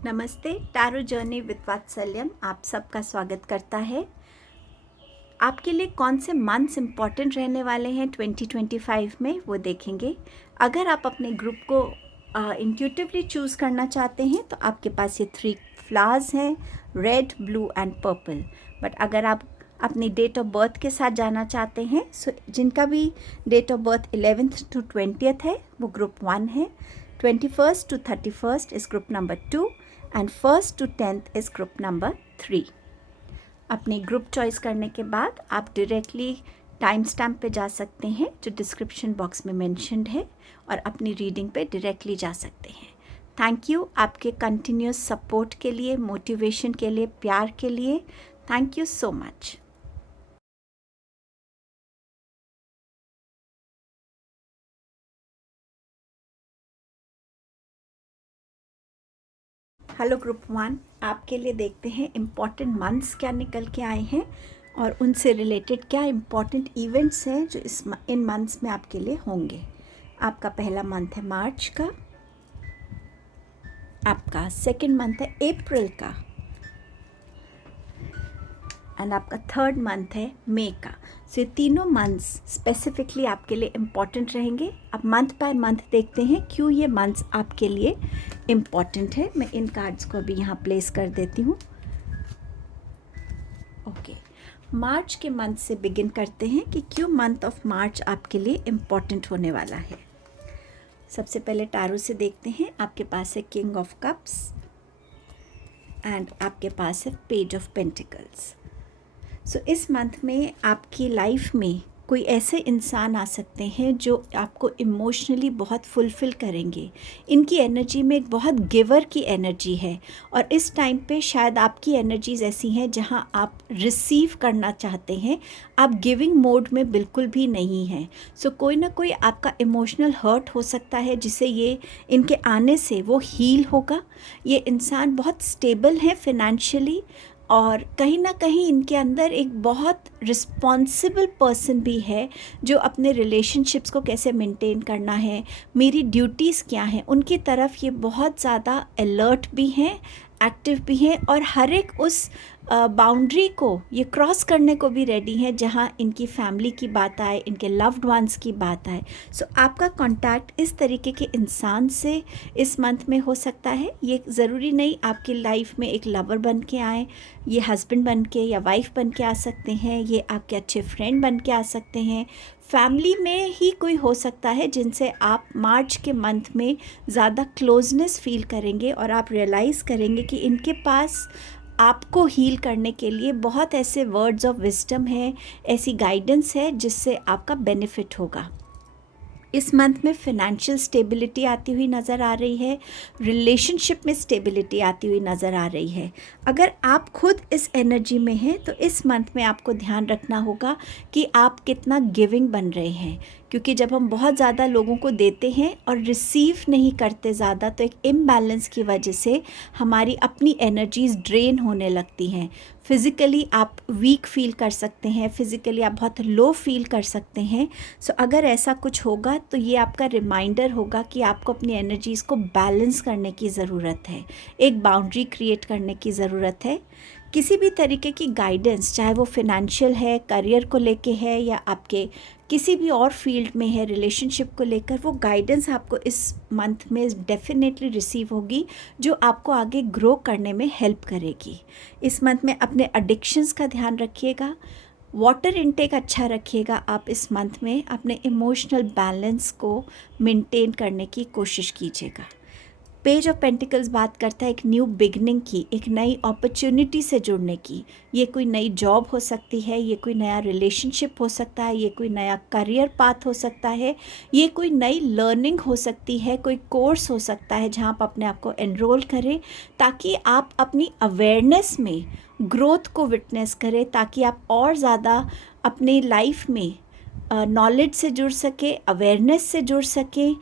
नमस्ते। Tarot journey with वात्सल्यम आप सबका स्वागत करता है। आपके लिए कौन से मंथ्स इम्पॉर्टेंट रहने वाले हैं 2025 में, वो देखेंगे। अगर आप अपने ग्रुप को इंट्यूटिवली चूज़ करना चाहते हैं तो आपके पास ये 3 फ्लावर्स हैं, red, blue and purple. But अगर आप अपनी डेट ऑफ बर्थ के साथ जाना चाहते हैं, सो जिनका भी date of birth 11th to 20th है वो ग्रुप 1 है, 21st to 31st is group number 2 and 1st to 10th is group number 3। अपनी ग्रुप चॉइस करने के बाद आप डायरेक्टली टाइम स्टैम्प पे जा सकते हैं जो डिस्क्रिप्शन बॉक्स में मेंशन्ड है, और अपनी रीडिंग पे डायरेक्टली जा सकते हैं। थैंक यू आपके कंटिन्यूस सपोर्ट के लिए, मोटिवेशन के लिए, प्यार के लिए। Thank you so much. Hello group 1, आपके लिए देखते हैं इम्पॉर्टेंट मंथ्स क्या निकल के आए हैं और उनसे रिलेटेड क्या इम्पॉर्टेंट इवेंट्स हैं जो इन मंथ्स में आपके लिए होंगे। आपका पहला मंथ है मार्च का, आपका सेकंड मंथ है अप्रैल का, एंड आपका थर्ड मंथ है मई का। सो ये तीनों मंथ्स स्पेसिफिकली आपके लिए इम्पॉर्टेंट रहेंगे। अब मंथ बाय मंथ देखते हैं क्यों ये मंथ्स आपके लिए इम्पॉर्टेंट है। मैं इन कार्ड्स को अभी यहाँ प्लेस कर देती हूँ। ओके, मार्च के मंथ से बिगिन करते हैं कि क्यों मंथ ऑफ मार्च आपके लिए इम्पॉर्टेंट होने वाला है। सबसे पहले टैरो से देखते हैं। आपके पास है किंग ऑफ कप्स एंड आपके पास है पेज ऑफ पेंटिकल्स। सो इस मंथ में आपकी लाइफ में कोई ऐसे इंसान आ सकते हैं जो आपको इमोशनली बहुत फुलफ़िल करेंगे। इनकी एनर्जी में एक बहुत गिवर की एनर्जी है, और इस टाइम पे शायद आपकी एनर्जीज ऐसी हैं जहां आप रिसीव करना चाहते हैं, आप गिविंग मोड में बिल्कुल भी नहीं हैं। सो कोई ना कोई आपका इमोशनल हर्ट हो सकता है जिसे ये इनके आने से वो हील होगा। ये इंसान बहुत स्टेबल है फिनेंशियली, और कहीं ना कहीं इनके अंदर एक बहुत रिस्पॉन्सिबल पर्सन भी है जो अपने रिलेशनशिप्स को कैसे मेंटेन करना है, मेरी ड्यूटीज़ क्या हैं, उनकी तरफ ये बहुत ज़्यादा अलर्ट भी हैं, एक्टिव भी हैं, और हर एक उस बाउंड्री को ये क्रॉस करने को भी रेडी हैं जहाँ इनकी फैमिली की बात आए, इनके लव्ड वंस की बात आए। सो आपका कांटेक्ट इस तरीके के इंसान से इस मंथ में हो सकता है। ये ज़रूरी नहीं आपकी लाइफ में एक लवर बन के आए, ये हस्बैंड बन के या वाइफ बन के आ सकते हैं, ये आपके अच्छे फ्रेंड बन के आ सकते हैं, फैमिली में ही कोई हो सकता है जिनसे आप मार्च के मंथ में ज़्यादा क्लोजनेस फील करेंगे, और आप रियलाइज़ करेंगे कि इनके पास आपको हील करने के लिए बहुत ऐसे वर्ड्स ऑफ विजडम है, ऐसी गाइडेंस है जिससे आपका बेनिफिट होगा। इस मंथ में फिनेंशियल स्टेबिलिटी आती हुई नज़र आ रही है, रिलेशनशिप में स्टेबिलिटी आती हुई नज़र आ रही है। अगर आप खुद इस एनर्जी में हैं तो इस मंथ में आपको ध्यान रखना होगा कि आप कितना गिविंग बन रहे हैं, क्योंकि जब हम बहुत ज़्यादा लोगों को देते हैं और रिसीव नहीं करते ज़्यादा, तो एक इम्बैलेंस की वजह से हमारी अपनी एनर्जीज़ ड्रेन होने लगती हैं। फिज़िकली आप वीक फील कर सकते हैं, फिज़िकली आप बहुत लो फील कर सकते हैं। सो अगर ऐसा कुछ होगा तो ये आपका रिमाइंडर होगा कि आपको अपनी एनर्जीज़ को बैलेंस करने की ज़रूरत है, एक बाउंड्री क्रिएट करने की ज़रूरत है। किसी भी तरीके की गाइडेंस, चाहे वो फिनेंशियल है, करियर को लेके है, या आपके किसी भी और फील्ड में है, रिलेशनशिप को लेकर, वो गाइडेंस आपको इस मंथ में डेफिनेटली रिसीव होगी जो आपको आगे ग्रो करने में हेल्प करेगी। इस मंथ में अपने एडिक्शंस का ध्यान रखिएगा, वाटर इनटेक अच्छा रखिएगा। आप इस मंथ में अपने इमोशनल बैलेंस को मेंटेन करने की कोशिश कीजिएगा। पेज ऑफ पेंटिकल्स बात करता है एक न्यू बिगनिंग की, एक नई अपॉर्चुनिटी से जुड़ने की। ये कोई नई जॉब हो सकती है, ये कोई नया रिलेशनशिप हो सकता है, ये कोई नया करियर पाथ हो सकता है, ये कोई नई लर्निंग हो सकती है, कोई कोर्स हो सकता है जहाँ आप अपने आप को एनरोल करें, ताकि आप अपनी अवेयरनेस में ग्रोथ को विटनेस करें, ताकि आप और ज़्यादा अपने लाइफ में नॉलेज से जुड़ सकें, अवेयरनेस से जुड़ सकें,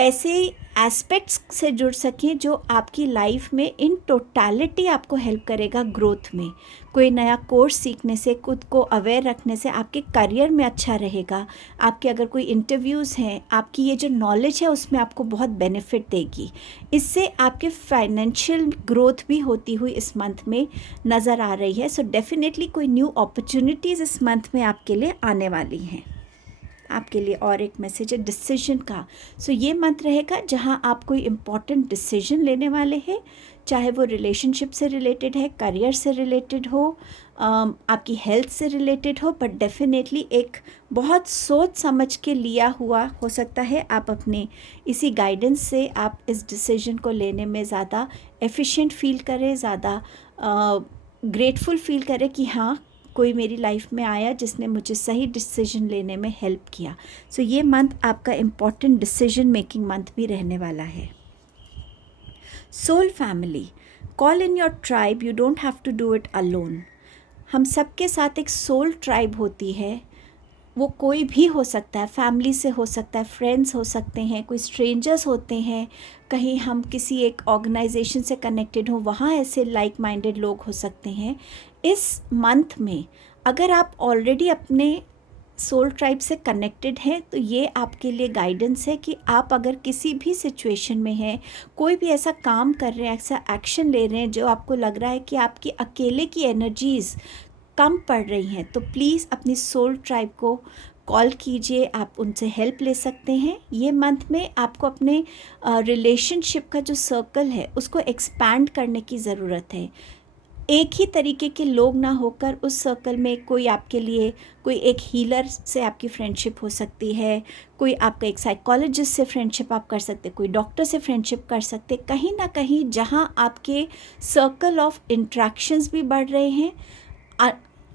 ऐसे एस्पेक्ट्स से जुड़ सकें जो आपकी लाइफ में इन टोटलिटी आपको हेल्प करेगा ग्रोथ में। कोई नया कोर्स सीखने से, खुद को अवेयर रखने से आपके करियर में अच्छा रहेगा। आपके अगर कोई इंटरव्यूज़ हैं, आपकी ये जो नॉलेज है उसमें आपको बहुत बेनिफिट देगी। इससे आपके फाइनेंशियल ग्रोथ भी होती हुई इस मंथ में नज़र आ रही है। सो डेफिनेटली कोई न्यू अपॉर्चुनिटीज़ इस मंथ में आपके लिए आने वाली हैं। आपके लिए और एक मैसेज है डिसीजन का। सो ये मंथ रहेगा जहाँ आप कोई इम्पॉर्टेंट डिसीजन लेने वाले हैं, चाहे वो रिलेशनशिप से रिलेटेड है, करियर से रिलेटेड हो, आपकी हेल्थ से रिलेटेड हो, बट डेफिनेटली एक बहुत सोच समझ के लिया हुआ हो सकता है। आप अपने इसी गाइडेंस से आप इस डिसीजन को लेने में ज़्यादा एफिशिएंट फील करें, ज़्यादा ग्रेटफुल फील करें कि हाँ, कोई मेरी लाइफ में आया जिसने मुझे सही डिसीजन लेने में हेल्प किया। सो ये मंथ आपका इम्पॉर्टेंट डिसीजन मेकिंग मंथ भी रहने वाला है। Soul family, call in your tribe, you don't have to do it alone. हम सबके साथ एक सोल ट्राइब होती है, वो कोई भी हो सकता है, फैमिली से हो सकता है, फ्रेंड्स हो सकते हैं, कोई स्ट्रेंजर्स होते हैं, कहीं हम किसी एक ऑर्गेनाइजेशन से कनेक्टेड हो, वहाँ ऐसे लाइक माइंडेड लोग हो सकते हैं। इस मंथ में अगर आप ऑलरेडी अपने सोल ट्राइब से कनेक्टेड हैं तो ये आपके लिए गाइडेंस है कि आप अगर किसी भी सिचुएशन में हैं, कोई भी ऐसा काम कर रहे हैं, ऐसा एक्शन ले रहे हैं जो आपको लग रहा है कि आपकी अकेले की एनर्जीज़ कम पड़ रही हैं, तो प्लीज़ अपनी सोल ट्राइब को कॉल कीजिए, आप उनसे हेल्प ले सकते हैं। ये मंथ में आपको अपने रिलेशनशिप का जो सर्कल है उसको एक्सपैंड करने की ज़रूरत है। एक ही तरीके के लोग ना होकर उस सर्कल में कोई आपके लिए, कोई एक हीलर से आपकी फ्रेंडशिप हो सकती है, कोई आपका एक साइकोलॉजिस्ट से फ्रेंडशिप आप कर सकते, कोई डॉक्टर से फ्रेंडशिप कर सकते। कहीं ना कहीं जहां आपके सर्कल ऑफ इंट्रैक्शंस भी बढ़ रहे हैं,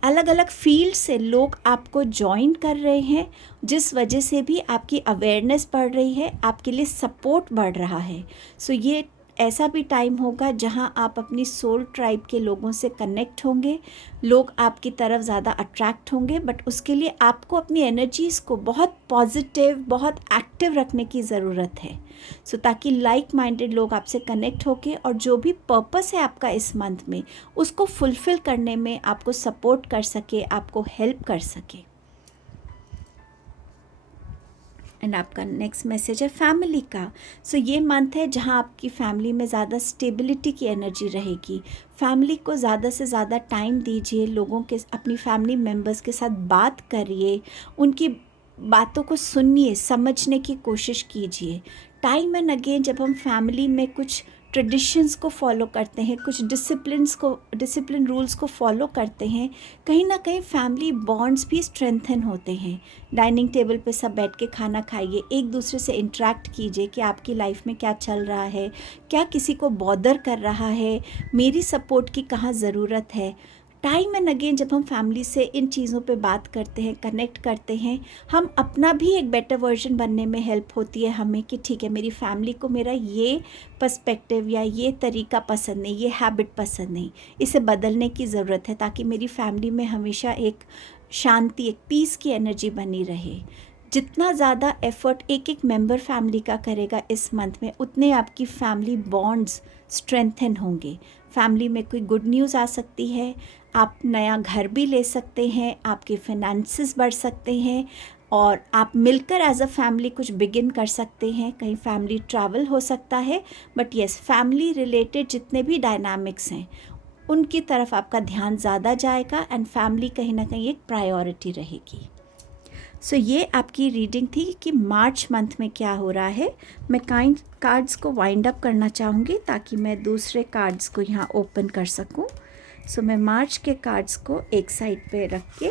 अलग अलग फील्ड से लोग आपको ज्वाइन कर रहे हैं, जिस वजह से भी आपकी अवेयरनेस बढ़ रही है, आपके लिए सपोर्ट बढ़ रहा है। सो ये ऐसा भी टाइम होगा जहां आप अपनी सोल ट्राइब के लोगों से कनेक्ट होंगे, लोग आपकी तरफ ज़्यादा अट्रैक्ट होंगे, बट उसके लिए आपको अपनी एनर्जीज़ को बहुत पॉजिटिव, बहुत एक्टिव रखने की ज़रूरत है। सो ताकि लाइक माइंडेड लोग आपसे कनेक्ट होके और जो भी पर्पस है आपका इस मंथ में उसको फुलफ़िल करने में आपको सपोर्ट कर सके, आपको हेल्प कर सके। एंड आपका नेक्स्ट मैसेज है फैमिली का। सो ये मंथ है जहाँ आपकी फैमिली में ज़्यादा स्टेबिलिटी की एनर्जी रहेगी। फैमिली को ज़्यादा से ज़्यादा टाइम दीजिए, लोगों के, अपनी फैमिली मेम्बर्स के साथ बात करिए, उनकी बातों को सुनिए, समझने की कोशिश कीजिए। टाइम एंड अगेन जब हम फैमिली में कुछ ट्रेडिशंस को फॉलो करते हैं, कुछ डिसिप्लिन रूल्स को फॉलो करते हैं, कहीं ना कहीं फैमिली बॉन्ड्स भी स्ट्रेंथन होते हैं। डाइनिंग टेबल पे सब बैठ के खाना खाइए, एक दूसरे से इंटरेक्ट कीजिए कि आपकी लाइफ में क्या चल रहा है, क्या किसी को बॉदर कर रहा है, मेरी सपोर्ट की कहाँ ज़रूरत है। टाइम एंड अगेन जब हम फैमिली से इन चीज़ों पे बात करते हैं, कनेक्ट करते हैं, हम अपना भी एक बेटर वर्जन बनने में हेल्प होती है हमें कि ठीक है, मेरी फैमिली को मेरा ये पर्सपेक्टिव या ये तरीका पसंद नहीं, ये हैबिट पसंद नहीं, इसे बदलने की ज़रूरत है ताकि मेरी फैमिली में हमेशा एक शांति, एक पीस की एनर्जी बनी रहे। जितना ज़्यादा एफ़र्ट एक एक मेंबर फैमिली का करेगा इस मंथ में, उतने आपकी फैमिली बॉन्ड्स स्ट्रेंथन होंगे। फैमिली में कोई गुड न्यूज़ आ सकती है, आप नया घर भी ले सकते हैं, आपके फाइनेंसेस बढ़ सकते हैं और आप मिलकर एज अ फैमिली कुछ बिगिन कर सकते हैं। कहीं फैमिली ट्रैवल हो सकता है, बट येस, फैमिली रिलेटेड जितने भी डायनामिक्स हैं उनकी तरफ आपका ध्यान ज़्यादा जाएगा एंड फैमिली कहीं ना कहीं एक प्रायोरिटी रहेगी। सो ये आपकी रीडिंग थी कि मार्च मंथ में क्या हो रहा है। मैं कार्ड्स को वाइंड अप करना चाहूँगी ताकि मैं दूसरे कार्ड्स को यहाँ ओपन कर सकूँ। सो मैं मार्च के कार्ड्स को एक साइड पे रख के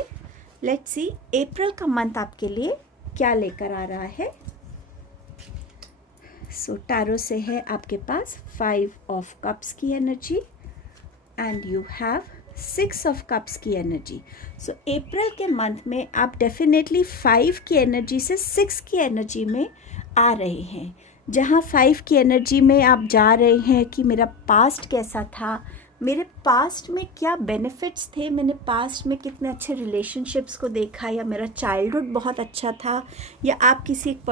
लेट्स सी अप्रैल का मंथ आपके लिए क्या लेकर आ रहा है। सो टैरो से है आपके पास 5 ऑफ कप्स की energy and you have 6 of cups की एनर्जी। सो अप्रैल के मंथ में आप डेफिनेटली 5 की एनर्जी से 6 की एनर्जी में आ रहे हैं, जहाँ 5 की एनर्जी में आप जा रहे हैं कि मेरा पास्ट कैसा था, मेरे पास्ट में क्या बेनिफिट्स थे, मैंने पास्ट में कितने अच्छे रिलेशनशिप्स को देखा, या मेरा चाइल्डहुड बहुत अच्छा था, या आप किसी एक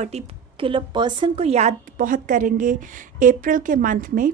पर्टिकुलर पर्सन को याद बहुत करेंगे अप्रैल के मंथ में,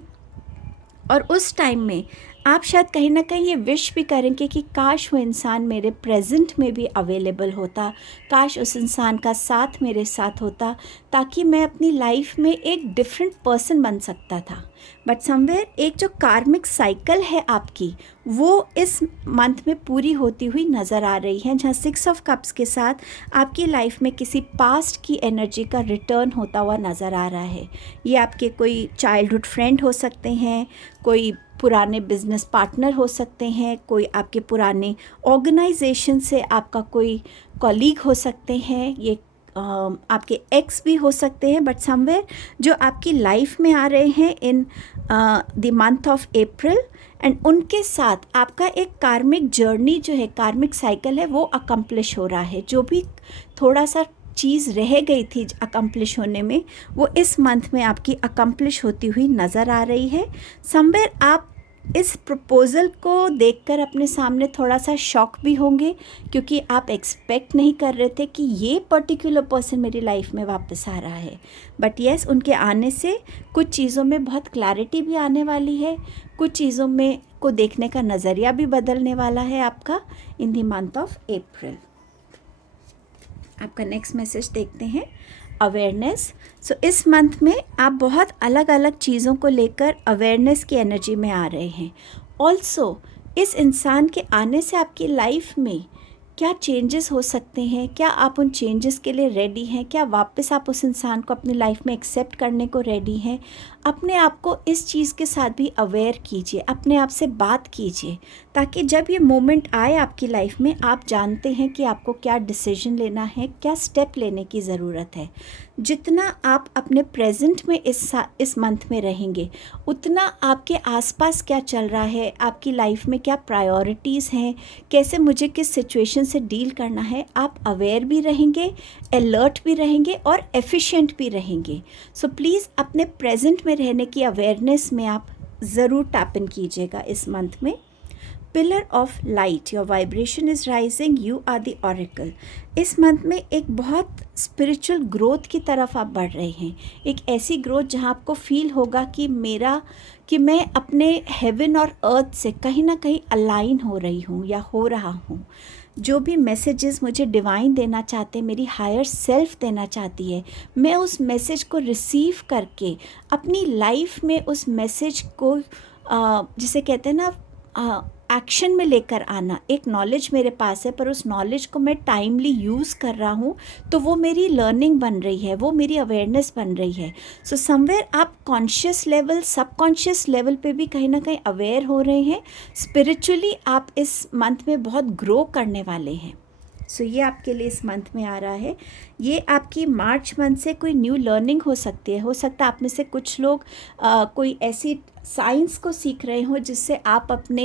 और उस टाइम में आप शायद कहीं ना कहीं ये विश भी करेंगे कि काश वो इंसान मेरे प्रेजेंट में भी अवेलेबल होता, काश उस इंसान का साथ मेरे साथ होता, ताकि मैं अपनी लाइफ में एक डिफरेंट पर्सन बन सकता था। बट समवेयर एक जो कार्मिक साइकिल है आपकी, वो इस मंथ में पूरी होती हुई नज़र आ रही है, जहाँ 6 ऑफ कप्स के साथ आपकी लाइफ में किसी पास्ट की एनर्जी का रिटर्न होता हुआ नज़र आ रहा है। ये आपके कोई चाइल्डहुड फ्रेंड हो सकते हैं, कोई पुराने बिजनेस पार्टनर हो सकते हैं, कोई आपके पुराने ऑर्गेनाइजेशन से आपका कोई कॉलीग हो सकते हैं, ये आपके एक्स भी हो सकते हैं, बट समवेयर जो आपकी लाइफ में आ रहे हैं in the month of April, and उनके साथ आपका एक कार्मिक जर्नी जो है, कार्मिक साइकिल है, वो अकम्प्लिश हो रहा है। जो भी थोड़ा सा चीज़ रह गई थी अकम्प्लिश होने में, वो इस मंथ में आपकी अकम्प्लिश होती हुई नज़र आ रही है। समवेयर आप इस प्रपोज़ल को देखकर अपने सामने थोड़ा सा शॉक भी होंगे, क्योंकि आप एक्सपेक्ट नहीं कर रहे थे कि ये पर्टिकुलर पर्सन मेरी लाइफ में वापस आ रहा है। बट येस, उनके आने से कुछ चीज़ों में बहुत क्लैरिटी भी आने वाली है, कुछ चीज़ों में को देखने का नज़रिया भी बदलने वाला है आपका इन द मंथ ऑफ अप्रैल। आपका नेक्स्ट मैसेज देखते हैं, अवेयरनेस। सो इस मंथ में आप बहुत अलग अलग चीज़ों को लेकर अवेयरनेस की एनर्जी में आ रहे हैं। ऑल्सो इस इंसान के आने से आपकी लाइफ में क्या चेंजेस हो सकते हैं, क्या आप उन चेंजेस के लिए रेडी हैं, क्या वापस आप उस इंसान को अपनी लाइफ में एक्सेप्ट करने को रेडी हैं। अपने आप को इस चीज़ के साथ भी अवेयर कीजिए, अपने आप से बात कीजिए, ताकि जब ये मोमेंट आए आपकी लाइफ में, आप जानते हैं कि आपको क्या डिसीजन लेना है, क्या स्टेप लेने की ज़रूरत है। जितना आप अपने प्रेजेंट में इस मंथ में रहेंगे, उतना आपके आसपास क्या चल रहा है, आपकी लाइफ में क्या प्रायोरिटीज़ हैं, कैसे मुझे किस सिचुएशन से डील करना है, आप अवेयर भी रहेंगे, अलर्ट भी रहेंगे और एफिशिएंट भी रहेंगे। सो प्लीज़ अपने प्रेजेंट में रहने की अवेयरनेस में आप ज़रूर टैप इन कीजिएगा इस मंथ में। Pillar of light, your vibration is rising, you are the oracle. इस मंथ में एक बहुत स्पिरिचुअल ग्रोथ की तरफ आप बढ़ रहे हैं, एक ऐसी ग्रोथ जहां आपको फील होगा कि मैं अपने हेवन और अर्थ से कहीं ना कहीं अलाइन हो रही हूँ या हो रहा हूँ। जो भी मैसेजेस मुझे डिवाइन देना चाहते हैं, मेरी हायर सेल्फ देना चाहती है, मैं उस मैसेज को रिसीव करके अपनी लाइफ में उस मैसेज को जिसे कहते हैं ना एक्शन में लेकर आना। एक नॉलेज मेरे पास है, पर उस नॉलेज को मैं टाइमली यूज़ कर रहा हूँ, तो वो मेरी लर्निंग बन रही है, वो मेरी अवेयरनेस बन रही है। सो समवेयर आप कॉन्शियस लेवल, सबकॉन्शियस लेवल पे भी कहीं ना कहीं अवेयर हो रहे हैं। स्पिरिचुअली आप इस मंथ में बहुत ग्रो करने वाले हैं। सो ये आपके लिए इस मंथ में आ रहा है। ये आपकी मार्च मंथ से कोई न्यू लर्निंग हो सकती है। हो सकता है आप में से कुछ लोग कोई ऐसी साइंस को सीख रहे हो जिससे आप अपने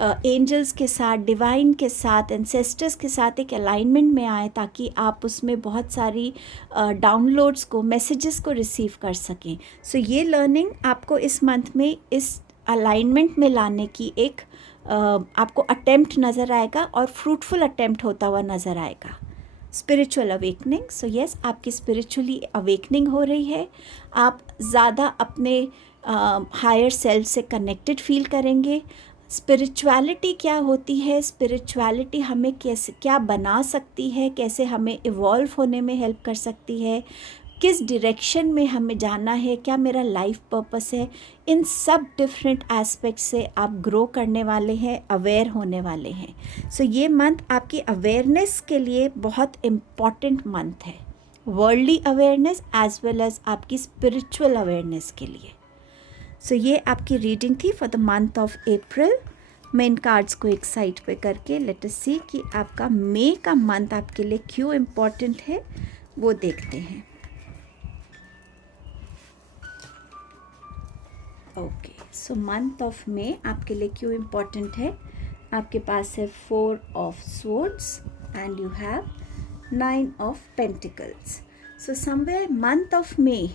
एंजल्स के साथ, डिवाइन के साथ, एंसेस्टर्स के साथ एक अलाइनमेंट में आए, ताकि आप उसमें बहुत सारी डाउनलोड्स को, मैसेजेस को रिसीव कर सकें। सो ये लर्निंग आपको इस मंथ में इस अलाइनमेंट में लाने की एक आपको अटेम्प्ट नज़र आएगा, और फ्रूटफुल अटेम्प्ट होता हुआ नज़र आएगा। Spiritual awakening. सो यस, आपकी स्पिरिचुअली अवेकनिंग हो रही है। आप ज़्यादा अपने हायर सेल्फ से कनेक्टेड फील करेंगे। स्पिरिचुअलिटी क्या होती है, स्पिरिचुअलिटी हमें कैसे क्या बना सकती है, कैसे हमें इवॉल्व होने में हेल्प कर सकती है, किस डायरेक्शन में हमें जाना है, क्या मेरा लाइफ पर्पस है, इन सब डिफरेंट एस्पेक्ट से आप ग्रो करने वाले हैं, अवेयर होने वाले हैं। सो ये मंथ आपकी अवेयरनेस के लिए बहुत इम्पॉर्टेंट मंथ है, worldly awareness as well as आपकी स्पिरिचुअल अवेयरनेस के लिए। सो ये आपकी रीडिंग थी for the month of April. मैं इन कार्ड्स को एक साइड पे करके लेट अस सी कि आपका मई का मंथ आपके लिए क्यों इम्पॉर्टेंट है, वो देखते हैं। Okay, so month of May आपके लिए क्यों इम्पॉर्टेंट है। आपके पास है 4 of swords and you have 9 of pentacles. So somewhere month of May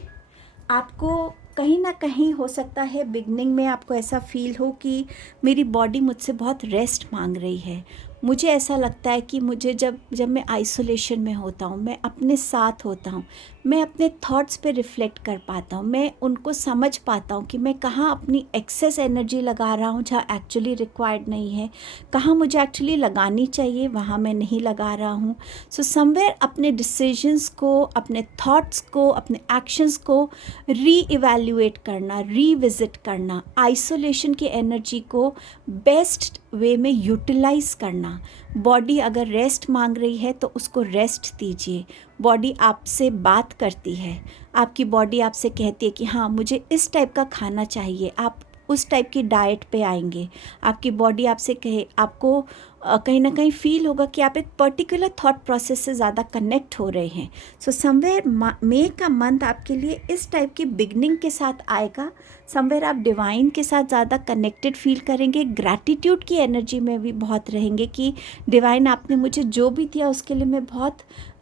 आपको कहीं ना कहीं हो सकता है बिगनिंग में आपको ऐसा फील हो कि मेरी बॉडी मुझसे बहुत रेस्ट मांग रही है, मुझे ऐसा लगता है कि मुझे जब जब मैं आइसोलेशन में होता हूँ, मैं अपने साथ होता हूँ, मैं अपने थॉट्स पे रिफ़्लेक्ट कर पाता हूँ, मैं उनको समझ पाता हूँ कि मैं कहाँ अपनी एक्सेस एनर्जी लगा रहा हूँ जहाँ एक्चुअली रिक्वायर्ड नहीं है, कहाँ मुझे एक्चुअली लगानी चाहिए वहाँ मैं नहीं लगा रहा हूँ। सो समवेयर अपने डिसीजंस को, अपने थॉट्स को, अपने एक्शंस को री-इवैल्यूएट करना, रीविज़िट करना, आइसोलेशन की एनर्जी को बेस्ट वे में यूटिलाइज़ करना। बॉडी अगर रेस्ट मांग रही है तो उसको रेस्ट दीजिए। बॉडी आपसे बात करती है, आपकी बॉडी आपसे कहती है कि हाँ मुझे इस टाइप का खाना चाहिए, आप उस टाइप की डाइट पे आएंगे। आपकी बॉडी आपसे कहे, आपको कहीं ना कहीं फील होगा कि आप एक पर्टिकुलर थॉट प्रोसेस से ज़्यादा कनेक्ट हो रहे हैं। सो समवेयर मे का मंथ आपके लिए इस टाइप की बिगनिंग के साथ आएगा। समवेयर आप डिवाइन के साथ ज़्यादा कनेक्टेड फील करेंगे, ग्रैटिट्यूड की एनर्जी में भी बहुत रहेंगे कि डिवाइन आपने मुझे जो भी दिया उसके लिए मैं बहुत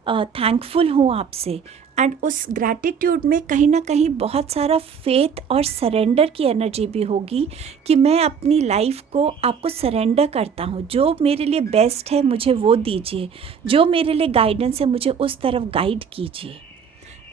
थैंकफुल हूँ आपसे। एंड उस ग्रैटिट्यूड में कहीं ना कहीं बहुत सारा फेथ और सरेंडर की एनर्जी भी होगी कि मैं अपनी लाइफ को आपको सरेंडर करता हूँ। जो मेरे लिए बेस्ट है मुझे वो दीजिए, जो मेरे लिए गाइडेंस है मुझे उस तरफ गाइड कीजिए।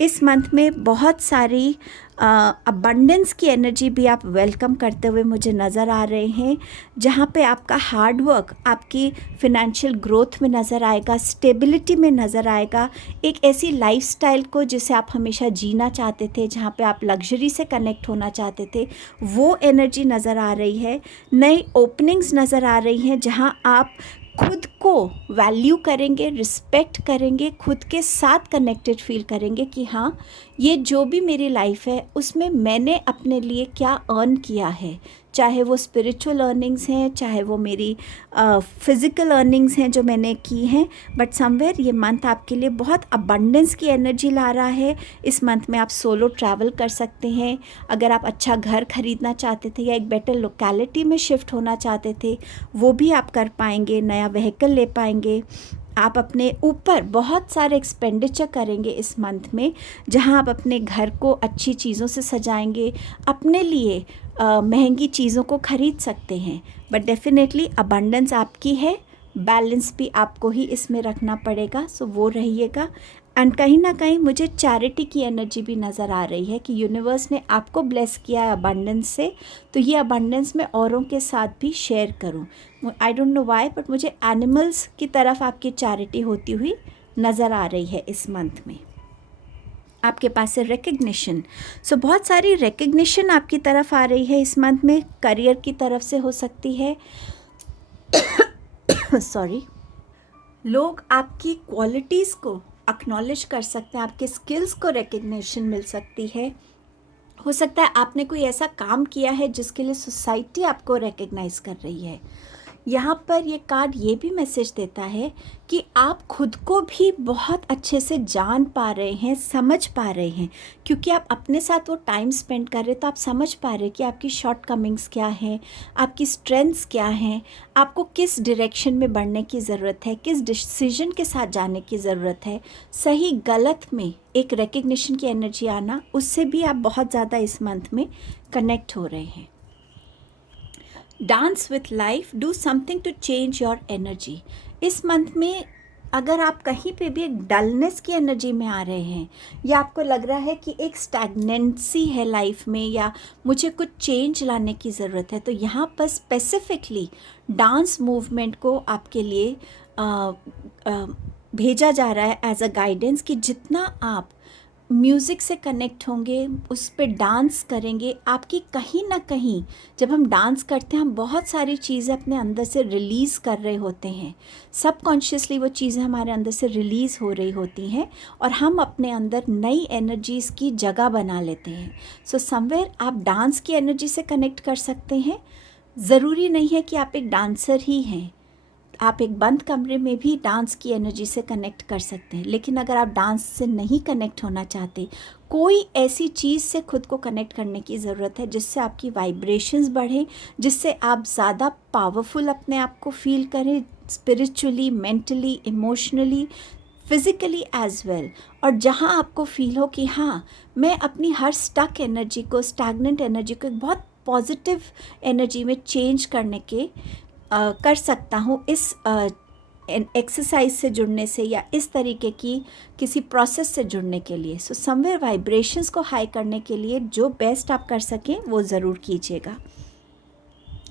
इस मंथ में बहुत सारी अबंडेंस की एनर्जी भी आप वेलकम करते हुए मुझे नज़र आ रहे हैं, जहाँ पे आपका हार्ड वर्क आपकी फिनेंशियल ग्रोथ में नज़र आएगा, स्टेबिलिटी में नज़र आएगा, एक ऐसी लाइफस्टाइल को जिसे आप हमेशा जीना चाहते थे, जहाँ पे आप लग्जरी से कनेक्ट होना चाहते थे, वो एनर्जी नज़र आ रही है। नई ओपनिंग्स नज़र आ रही हैं जहाँ आप खुद को वैल्यू करेंगे, रिस्पेक्ट करेंगे, खुद के साथ कनेक्टेड फील करेंगे कि हाँ ये जो भी मेरी लाइफ है उसमें मैंने अपने लिए क्या अर्न किया है, चाहे वो स्पिरिचुअल अर्निंग्स हैं, चाहे वो मेरी फिज़िकल अर्निंग्स हैं जो मैंने की हैं। बट समवेयर ये मंथ आपके लिए बहुत अबंडेंस की एनर्जी ला रहा है। इस मंथ में आप सोलो ट्रैवल कर सकते हैं। अगर आप अच्छा घर खरीदना चाहते थे या एक बेटर लोकेलिटी में शिफ्ट होना चाहते थे वो भी आप कर पाएंगे, नया व्हीकल ले पाएंगे। आप अपने ऊपर बहुत सारे एक्सपेंडिचर करेंगे इस मंथ में, जहां आप अपने घर को अच्छी चीज़ों से सजाएंगे, अपने लिए महंगी चीज़ों को खरीद सकते हैं। बट डेफिनेटली अबंडेंस आपकी है, बैलेंस भी आपको ही इसमें रखना पड़ेगा, सो वो रहिएगा। एंड कहीं ना कहीं मुझे चैरिटी की एनर्जी भी नज़र आ रही है कि यूनिवर्स ने आपको ब्लेस किया है अबंडेंस से, तो ये अबंडेंस मैं औरों के साथ भी शेयर करूं। I don't know why but मुझे एनिमल्स की तरफ आपकी चैरिटी होती हुई नज़र आ रही है इस मंथ में। आपके पास है रिकग्निशन। सो बहुत सारी रिकग्निशन आपकी तरफ आ रही है इस मंथ में, करियर की तरफ से हो सकती है सॉरी, लोग आपकी क्वालिटीज़ को एक्नॉलेज कर सकते हैं, आपके स्किल्स को रिकग्निशन मिल सकती है। हो सकता है आपने कोई ऐसा काम किया है जिसके लिए सोसाइटी आपको रिकग्नाइज़ कर रही है। यहाँ पर ये कार्ड ये भी मैसेज देता है कि आप खुद को भी बहुत अच्छे से जान पा रहे हैं, समझ पा रहे हैं, क्योंकि आप अपने साथ वो टाइम स्पेंड कर रहे हैं, तो आप समझ पा रहे हैं कि आपकी शॉर्ट कमिंग्स क्या हैं, आपकी स्ट्रेंथ्स क्या हैं, आपको किस डायरेक्शन में बढ़ने की ज़रूरत है, किस डिसीजन के साथ जाने की ज़रूरत है। सही गलत में एक रिकग्निशन की एनर्जी आना, उससे भी आप बहुत ज़्यादा इस मंथ में कनेक्ट हो रहे हैं। Dance with life, do something to change your energy. इस मंथ में अगर आप कहीं पे भी एक डलनेस की एनर्जी में आ रहे हैं, या आपको लग रहा है कि एक स्टैग्नेंसी है लाइफ में, या मुझे कुछ चेंज लाने की ज़रूरत है, तो यहाँ पर स्पेसिफिकली डांस मूवमेंट को आपके लिए भेजा जा रहा है एज अ गाइडेंस कि जितना आप म्यूज़िक से कनेक्ट होंगे, उस पे डांस करेंगे, आपकी कहीं ना कहीं जब हम डांस करते हैं हम बहुत सारी चीज़ें अपने अंदर से रिलीज़ कर रहे होते हैं, सबकॉन्शियसली वो चीज़ें हमारे अंदर से रिलीज़ हो रही होती हैं और हम अपने अंदर नई एनर्जीज़ की जगह बना लेते हैं। सो समवेयर आप डांस की एनर्जी से कनेक्ट कर सकते हैं। ज़रूरी नहीं है कि आप एक डांसर ही हैं, आप एक बंद कमरे में भी डांस की एनर्जी से कनेक्ट कर सकते हैं। लेकिन अगर आप डांस से नहीं कनेक्ट होना चाहते, कोई ऐसी चीज़ से खुद को कनेक्ट करने की ज़रूरत है जिससे आपकी वाइब्रेशंस बढ़े, जिससे आप ज़्यादा पावरफुल अपने आप को फील करें, spiritually, mentally, emotionally, physically as well. और जहाँ आपको फील हो कि हाँ मैं अपनी हर स्टक एनर्जी को, स्टैग्नेंट एनर्जी को एक बहुत पॉजिटिव एनर्जी में चेंज करने के कर सकता हूँ इस एक्सरसाइज से जुड़ने से या इस तरीके की किसी प्रोसेस से जुड़ने के लिए। सो समवेयर वाइब्रेशंस को हाई करने के लिए जो बेस्ट आप कर सकें वो ज़रूर कीजिएगा।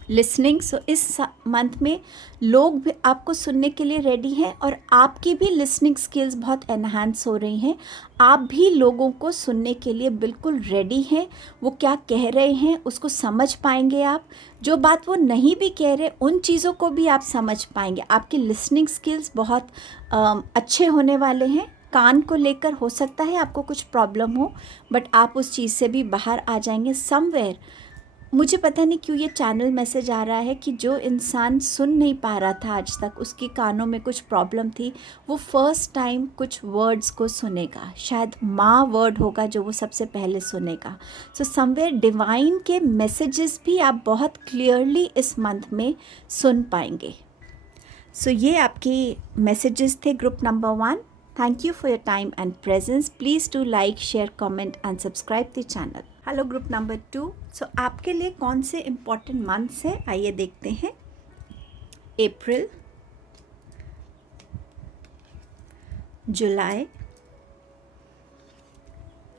लिसनिंग, सो इस मंथ में लोग भी आपको सुनने के लिए रेडी हैं और आपकी भी लिसनिंग स्किल्स बहुत एनहांस हो रही हैं। आप भी लोगों को सुनने के लिए बिल्कुल रेडी हैं। वो क्या कह रहे हैं उसको समझ पाएंगे आप। जो बात वो नहीं भी कह रहे उन चीज़ों को भी आप समझ पाएंगे। आपकी लिसनिंग स्किल्स बहुत अच्छे होने वाले हैं। कान को लेकर हो सकता है आपको कुछ प्रॉब्लम हो, बट आप उस चीज़ से भी बाहर आ जाएंगे समवेयर। मुझे पता नहीं क्यों ये चैनल मैसेज आ रहा है कि जो इंसान सुन नहीं पा रहा था आज तक, उसके कानों में कुछ प्रॉब्लम थी, वो फर्स्ट टाइम कुछ वर्ड्स को सुनेगा। शायद माँ वर्ड होगा जो वो सबसे पहले सुनेगा। सो समवेयर डिवाइन के मैसेजेस भी आप बहुत क्लियरली इस मंथ में सुन पाएंगे। सो ये आपकी मैसेजेस थे group number 1। Thank you for your time and presence. Please do like, share, comment and subscribe the channel. Hello group number 2। सो आपके लिए कौन से इम्पॉर्टेंट मंथ्स हैं आइए देखते हैं। अप्रैल, जुलाई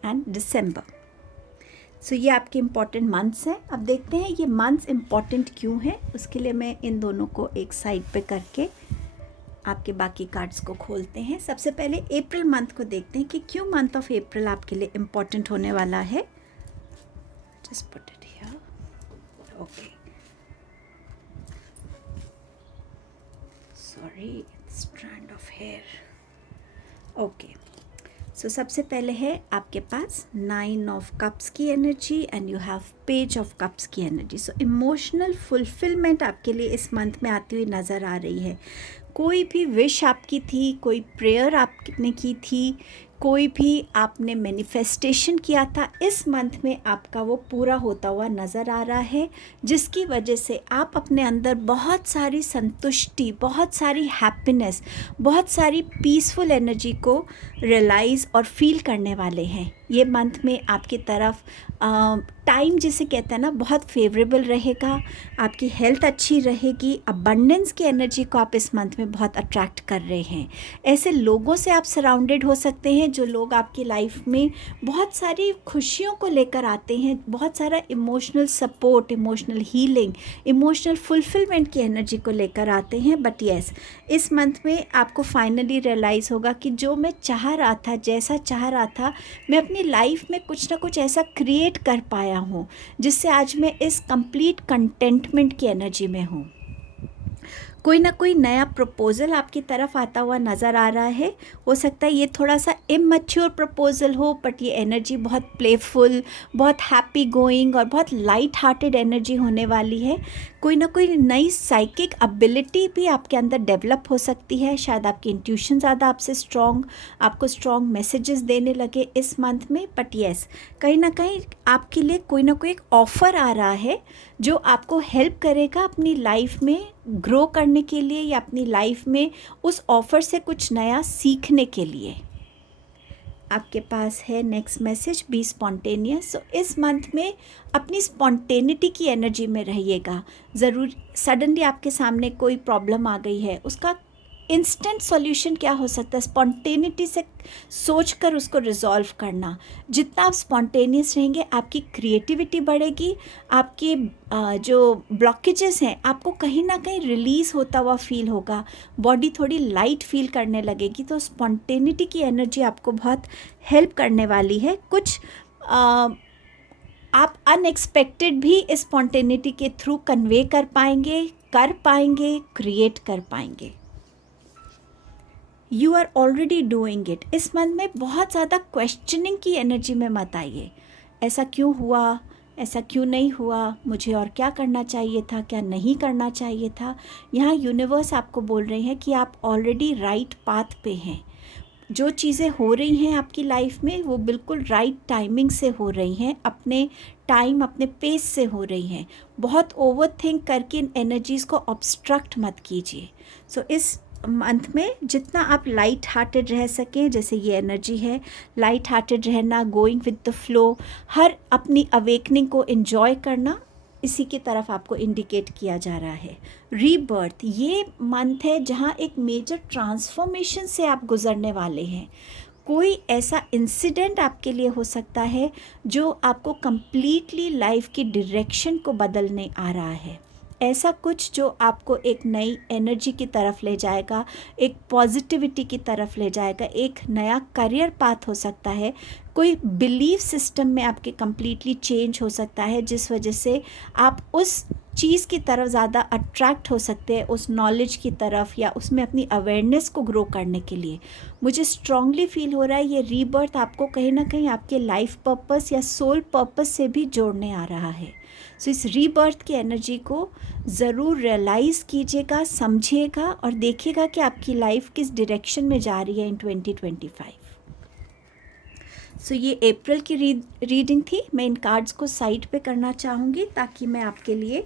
एंड दिसंबर। सो ये आपके इम्पॉर्टेंट मंथ्स हैं। अब देखते हैं ये मंथ्स इम्पॉर्टेंट क्यों हैं। उसके लिए मैं इन दोनों को एक साइड पे करके आपके बाकी कार्ड्स को खोलते हैं। सबसे पहले अप्रैल मंथ को देखते हैं कि क्यों मंथ ऑफ अप्रैल आपके लिए इम्पॉर्टेंट होने वाला है। Just put it here, okay, sorry, strand of hair, okay. So सबसे पहले है आपके पास 9 ऑफ कप्स की energy and you have page of cups की एनर्जी। सो इमोशनल फुलफिलमेंट आपके लिए इस मंथ में आती हुई नज़र आ रही है। कोई भी विश आपकी थी, कोई प्रेयर आपने की थी, कोई भी आपने मैनिफेस्टेशन किया था, इस मंथ में आपका वो पूरा होता हुआ नज़र आ रहा है, जिसकी वजह से आप अपने अंदर बहुत सारी संतुष्टि, बहुत सारी हैप्पीनेस, बहुत सारी पीसफुल एनर्जी को रियलाइज़ और फील करने वाले हैं। ये मंथ में आपकी तरफ टाइम जिसे कहते हैं ना बहुत फेवरेबल रहेगा। आपकी हेल्थ अच्छी रहेगी। अबंडेंस की एनर्जी को आप इस मंथ में बहुत अट्रैक्ट कर रहे हैं। ऐसे लोगों से आप सराउंडेड हो सकते हैं जो लोग आपकी लाइफ में बहुत सारी खुशियों को लेकर आते हैं, बहुत सारा emotional support, emotional healing, emotional fulfilment की एनर्जी को लेकर आते हैं। बट येस, इस मंथ में आपको फाइनली रियलाइज़ होगा कि जो मैं चाह रहा था, जैसा चाह रहा था, मैं अपनी लाइफ में कुछ ना कुछ ऐसा क्रिएट कर पाया हूँ जिससे आज मैं इस कंप्लीट कंटेंटमेंट की एनर्जी में हूँ। कोई ना कोई नया प्रपोज़ल आपकी तरफ आता हुआ नज़र आ रहा है। हो सकता है ये थोड़ा सा इमैच्योर प्रपोज़ल हो, बट ये एनर्जी बहुत प्लेफुल, बहुत हैप्पी गोइंग और बहुत लाइट हार्टेड एनर्जी होने वाली है। कोई ना कोई नई साइकिक एबिलिटी भी आपके अंदर डेवलप हो सकती है। शायद आपकी इंट्यूशन ज़्यादा आपसे स्ट्रॉन्ग, आपको स्ट्रॉन्ग मैसेजेस देने लगे इस मंथ में। बट येस, कहीं ना कहीं आपके लिए कोई ना कोई एक ऑफ़र आ रहा है जो आपको हेल्प करेगा अपनी लाइफ में ग्रो करने के लिए या अपनी लाइफ में उस ऑफ़र से कुछ नया सीखने के लिए। आपके पास है नेक्स्ट मैसेज, बी स्पॉन्टेनियस। सो इस मंथ में अपनी स्पॉन्टेनिटी की एनर्जी में रहिएगा। ज़रूर सडनली आपके सामने कोई प्रॉब्लम आ गई है, उसका इंस्टेंट सॉल्यूशन क्या हो सकता है? स्पॉन्टेनिटी से सोचकर उसको रिजॉल्व करना। जितना आप स्पॉन्टेनियस रहेंगे आपकी क्रिएटिविटी बढ़ेगी, आपके जो ब्लॉकेजेस हैं आपको कहीं ना कहीं रिलीज़ होता हुआ फील होगा, बॉडी थोड़ी लाइट फील करने लगेगी। तो स्पॉन्टेनिटी की एनर्जी आपको बहुत हेल्प करने वाली है। कुछ आप अनएक्सपेक्टेड भी इस स्पॉन्टेनिटी के थ्रू कन्वे कर पाएंगे, क्रिएट कर पाएंगे। You are already doing it. इस मंथ में बहुत ज़्यादा क्वेश्चनिंग की एनर्जी में मत आइए। ऐसा क्यों हुआ, ऐसा क्यों नहीं हुआ, मुझे और क्या करना चाहिए था, क्या नहीं करना चाहिए था। यहाँ यूनिवर्स आपको बोल रहे हैं कि आप ऑलरेडी राइट पाथ पे हैं। जो चीज़ें हो रही हैं आपकी लाइफ में वो बिल्कुल राइट टाइमिंग से हो रही हैं, अपने टाइम, अपने पेस से हो रही हैं। बहुत ओवर थिंक करके इन एनर्जीज़ को ऑब्स्ट्रक्ट मत कीजिए। सो इस मंथ में जितना आप लाइट हार्टेड रह सकें, जैसे ये एनर्जी है, लाइट हार्टेड रहना, गोइंग विद द फ्लो, हर अपनी अवेकनिंग को एंजॉय करना, इसी की तरफ आपको इंडिकेट किया जा रहा है। रीबर्थ, ये मंथ है जहाँ एक मेजर ट्रांसफॉर्मेशन से आप गुजरने वाले हैं। कोई ऐसा इंसिडेंट आपके लिए हो सकता है जो आपको कंप्लीटली लाइफ की डायरेक्शन को बदलने आ रहा है। ऐसा कुछ जो आपको एक नई एनर्जी की तरफ ले जाएगा, एक पॉजिटिविटी की तरफ ले जाएगा, एक नया करियर पाथ हो सकता है। कोई बिलीफ सिस्टम में आपके कंप्लीटली चेंज हो सकता है, जिस वजह से आप उस चीज़ की तरफ ज़्यादा अट्रैक्ट हो सकते हैं, उस नॉलेज की तरफ या उसमें अपनी अवेयरनेस को ग्रो करने के लिए। मुझे स्ट्रांगली फील हो रहा है ये रीबर्थ आपको कहीं ना कहीं आपके लाइफ पर्पस या सोल पर्पस से भी जोड़ने आ रहा है। सो इस रीबर्थ की एनर्जी को ज़रूर रियलाइज़ कीजिएगा, समझिएगा और देखिएगा कि आपकी लाइफ किस डायरेक्शन में जा रही है इन 2025। सो ये अप्रैल की रीडिंग थी। मैं इन कार्ड्स को साइड पे करना चाहूँगी ताकि मैं आपके लिए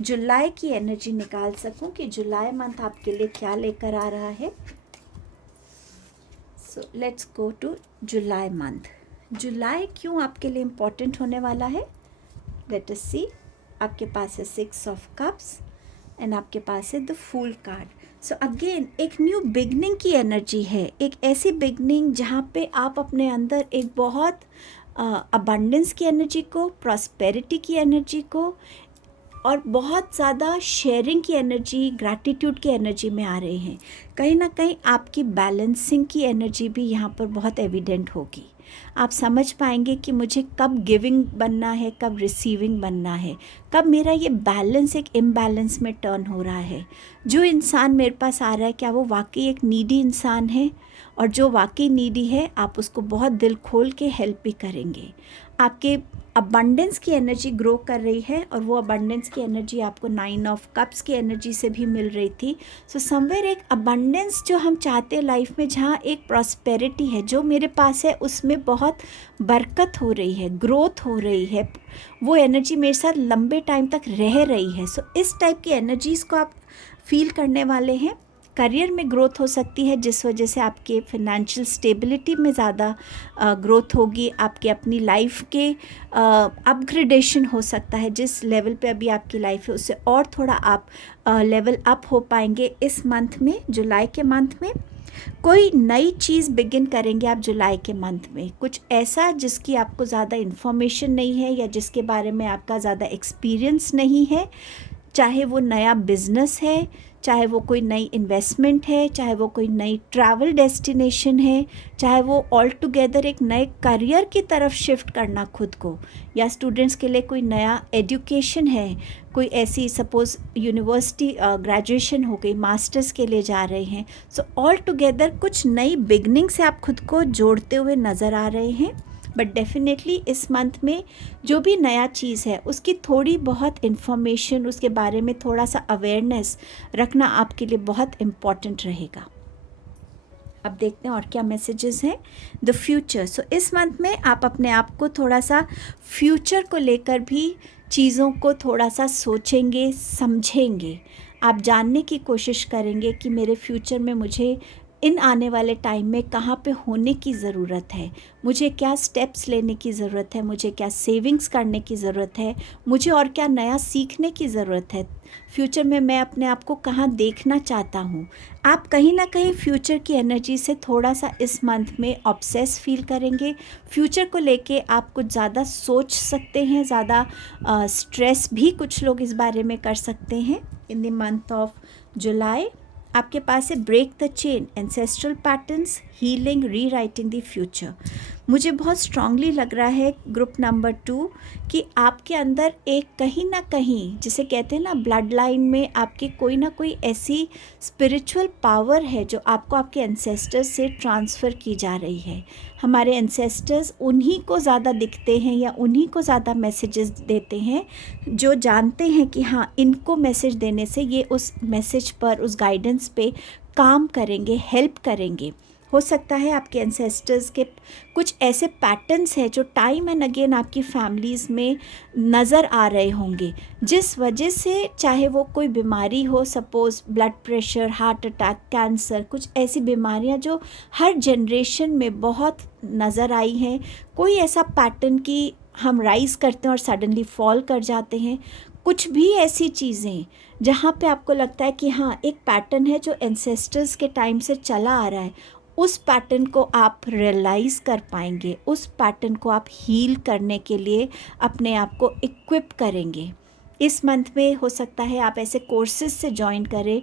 जुलाई की एनर्जी निकाल सकूँ कि जुलाई मंथ आपके लिए क्या लेकर आ रहा है। So let's go to July month. जुलाई क्यों आपके लिए इम्पोर्टेंट होने वाला है, लेट अस सी। आपके पास है 6 ऑफ कप्स एंड आपके पास है the fool card. So again एक न्यू बिगनिंग की एनर्जी है, एक ऐसी बिगनिंग जहाँ पे आप अपने अंदर एक बहुत अबंडेंस की एनर्जी को, प्रॉस्पेरिटी की एनर्जी को और बहुत ज़्यादा शेयरिंग की एनर्जी, ग्रैटिट्यूड की एनर्जी में आ रहे हैं। कहीं ना कहीं आपकी बैलेंसिंग की एनर्जी भी यहाँ पर बहुत एविडेंट होगी। आप समझ पाएंगे कि मुझे कब गिविंग बनना है, कब रिसीविंग बनना है, कब मेरा ये बैलेंस एक इम्बैलेंस में टर्न हो रहा है। जो इंसान मेरे पास आ रहा है क्या वो वाकई एक नीडी इंसान है, और जो वाकई नीडी है आप उसको बहुत दिल खोल के हेल्प भी करेंगे। आपके अबंडेंस की एनर्जी ग्रो कर रही है और वो अबंडेंस की एनर्जी आपको 9 ऑफ कप्स की एनर्जी से भी मिल रही थी। सो समवेयर एक अबंडेंस जो हम चाहते हैं लाइफ में, जहाँ एक प्रॉस्पेरिटी है, जो मेरे पास है उसमें बहुत बरकत हो रही है, ग्रोथ हो रही है, वो एनर्जी मेरे साथ लंबे टाइम तक रह रही है। सो इस टाइप की एनर्जीज़ को आप फील करने वाले हैं। करियर में ग्रोथ हो सकती है जिस वजह से आपके फाइनेंशियल स्टेबिलिटी में ज़्यादा ग्रोथ होगी। आपके अपनी लाइफ के अपग्रेडेशन हो सकता है, जिस लेवल पे अभी आपकी लाइफ है उससे और थोड़ा आप लेवल अप हो पाएंगे इस मंथ में, जुलाई के मंथ में। कोई नई चीज़ बिगिन करेंगे आप जुलाई के मंथ में, कुछ ऐसा जिसकी आपको ज़्यादा इन्फॉर्मेशन नहीं है या जिसके बारे में आपका ज़्यादा एक्सपीरियंस नहीं है। चाहे वो नया बिजनेस है, चाहे वो कोई नई इन्वेस्टमेंट है, चाहे वो कोई नई ट्रैवल डेस्टिनेशन है, चाहे वो ऑल टुगेदर एक नए करियर की तरफ शिफ्ट करना खुद को, या स्टूडेंट्स के लिए कोई नया एजुकेशन है, कोई ऐसी सपोज़ यूनिवर्सिटी ग्रेजुएशन हो गई, मास्टर्स के लिए जा रहे हैं। सो ऑल टुगेदर कुछ नई बिगनिंग से आप खुद को जोड़ते हुए नज़र आ रहे हैं। बट डेफिनेटली इस मंथ में जो भी नया चीज़ है उसकी थोड़ी बहुत इन्फॉर्मेशन, उसके बारे में थोड़ा सा अवेयरनेस रखना आपके लिए बहुत इम्पॉर्टेंट रहेगा। अब देखते हैं और क्या मैसेजेस हैं। The future. सो इस मंथ में आप अपने आप को थोड़ा सा फ्यूचर को लेकर भी चीज़ों को थोड़ा सा सोचेंगे, समझेंगे। आप जानने की कोशिश करेंगे कि मेरे फ्यूचर में मुझे इन आने वाले टाइम में कहाँ पे होने की ज़रूरत है, मुझे क्या स्टेप्स लेने की ज़रूरत है, मुझे क्या सेविंग्स करने की ज़रूरत है, मुझे और क्या नया सीखने की ज़रूरत है, फ्यूचर में मैं अपने आप को कहाँ देखना चाहता हूँ। आप कहीं ना कहीं फ्यूचर की एनर्जी से थोड़ा सा इस मंथ में ऑब्सेस फील करेंगे। फ्यूचर को लेके आप कुछ ज़्यादा सोच सकते हैं, ज़्यादा स्ट्रेस भी कुछ लोग इस बारे में कर सकते हैं in the month of July. आपके पास है break the chain, ancestral patterns, healing, rewriting the future. मुझे बहुत स्ट्रांगली लग रहा है ग्रुप नंबर 2 कि आपके अंदर एक कहीं ना कहीं, जिसे कहते हैं ना ब्लड लाइन में, आपके कोई ना कोई ऐसी स्पिरिचुअल पावर है जो आपको आपके एंसेस्टर्स से ट्रांसफ़र की जा रही है। हमारे एंसेस्टर्स उन्हीं को ज़्यादा दिखते हैं या उन्हीं को ज़्यादा मैसेजेस देते हैं जो जानते हैं कि हाँ, इनको मैसेज देने से ये उस मैसेज पर, उस गाइडेंस पे काम करेंगे, हेल्प करेंगे। हो सकता है आपके एंसेस्टर्स के कुछ ऐसे पैटर्न्स हैं जो टाइम एंड अगेन आपकी फैमिलीज़ में नज़र आ रहे होंगे, जिस वजह से चाहे वो कोई बीमारी हो, suppose blood pressure, heart attack, cancer, कुछ ऐसी बीमारियां जो हर जनरेशन में बहुत नज़र आई हैं, कोई ऐसा पैटर्न कि हम राइज़ करते हैं और सडनली फॉल कर जाते हैं, कुछ भी ऐसी चीज़ें जहाँ पे आपको लगता है कि हाँ एक पैटर्न है जो एंसेस्टर्स के टाइम से चला आ रहा है, उस पैटर्न को आप रियलाइज़ कर पाएंगे, उस पैटर्न को आप हील करने के लिए अपने आप को इक्विप करेंगे। इस मंथ में हो सकता है आप ऐसे कोर्सेज से ज्वाइन करें,